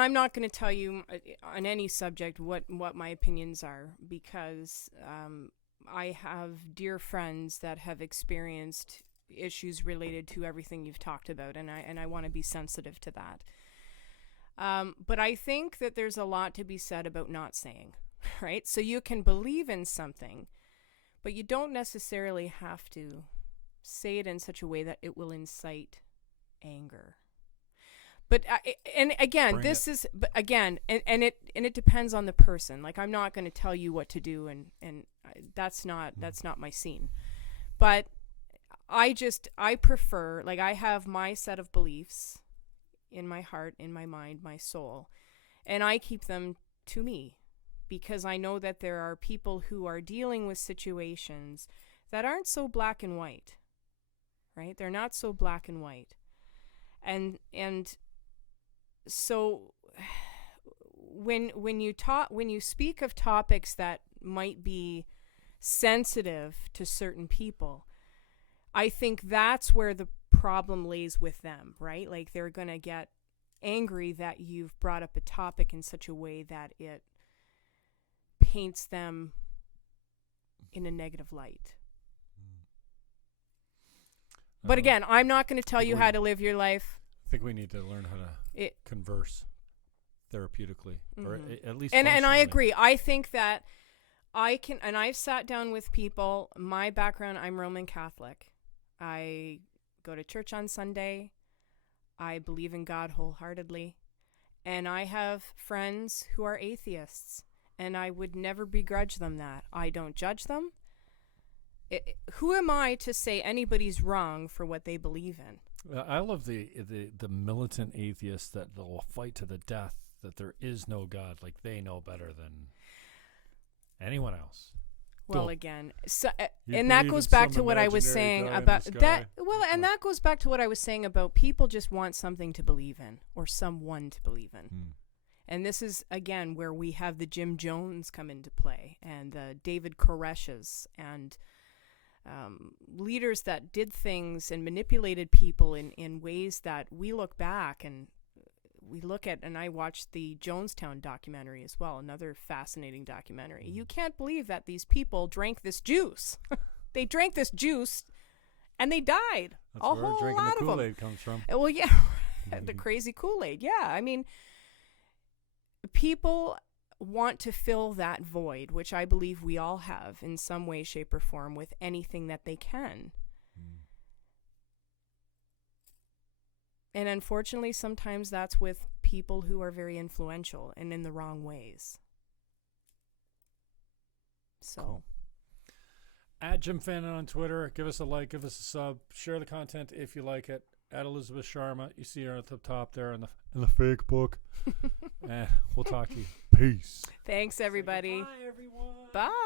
I'm not going to tell you on any subject what my opinions are, because I have dear friends that have experienced issues related to everything you've talked about, and I want to be sensitive to that. But I think that there's a lot to be said about not saying, right? So you can believe in something, but you don't necessarily have to say it in such a way that it will incite anger. But it depends on the person. Like, I'm not going to tell you what to do, and that's not my scene. But I prefer, like, I have my set of beliefs in my heart, in my mind, my soul, and I keep them to me, because I know that there are people who are dealing with situations that aren't so black and white, right? They're not so black and white. And so when you speak of topics that might be sensitive to certain people, I think that's where the problem lays with them, right? Like, they're going to get angry that you've brought up a topic in such a way that it paints them in a negative light. But again, I'm not going to tell you how to live your life. I think we need to learn how to converse therapeutically, or at least. And I agree. I think that I can, and I've sat down with people. My background, I'm Roman Catholic. I go to church on Sunday. I believe in God wholeheartedly. And I have friends who are atheists, and I would never begrudge them that. I don't judge them. Who am I to say anybody's wrong for what they believe in? I love the militant atheists that will fight to the death that there is no God, like they know better than anyone else. Well, again, so, and that goes back to what I was saying about that. Well, and that goes back to what I was saying about people just want something to believe in, or someone to believe in. And this is, again, where we have the Jim Jones come into play, and the David Koresh's, and leaders that did things and manipulated people in ways that we look back and we look at. And I watched the Jonestown documentary as well, another fascinating documentary. You can't believe that these people drank this juice. They drank this juice and they died. That's a where whole drinking lot the of them. Kool-Aid comes from. Well, yeah, the crazy Kool-Aid. Yeah, I mean, people want to fill that void, which I believe we all have in some way, shape, or form, with anything that they can. And unfortunately, sometimes that's with people who are very influential and in the wrong ways. So, cool. At Jim Fannon on Twitter, give us a like, give us a sub, share the content if you like it. At Elisabeth Sharma, you see her at the top there in the fake book. And we'll talk to you. Peace. Thanks, everybody. Bye, everyone. Bye.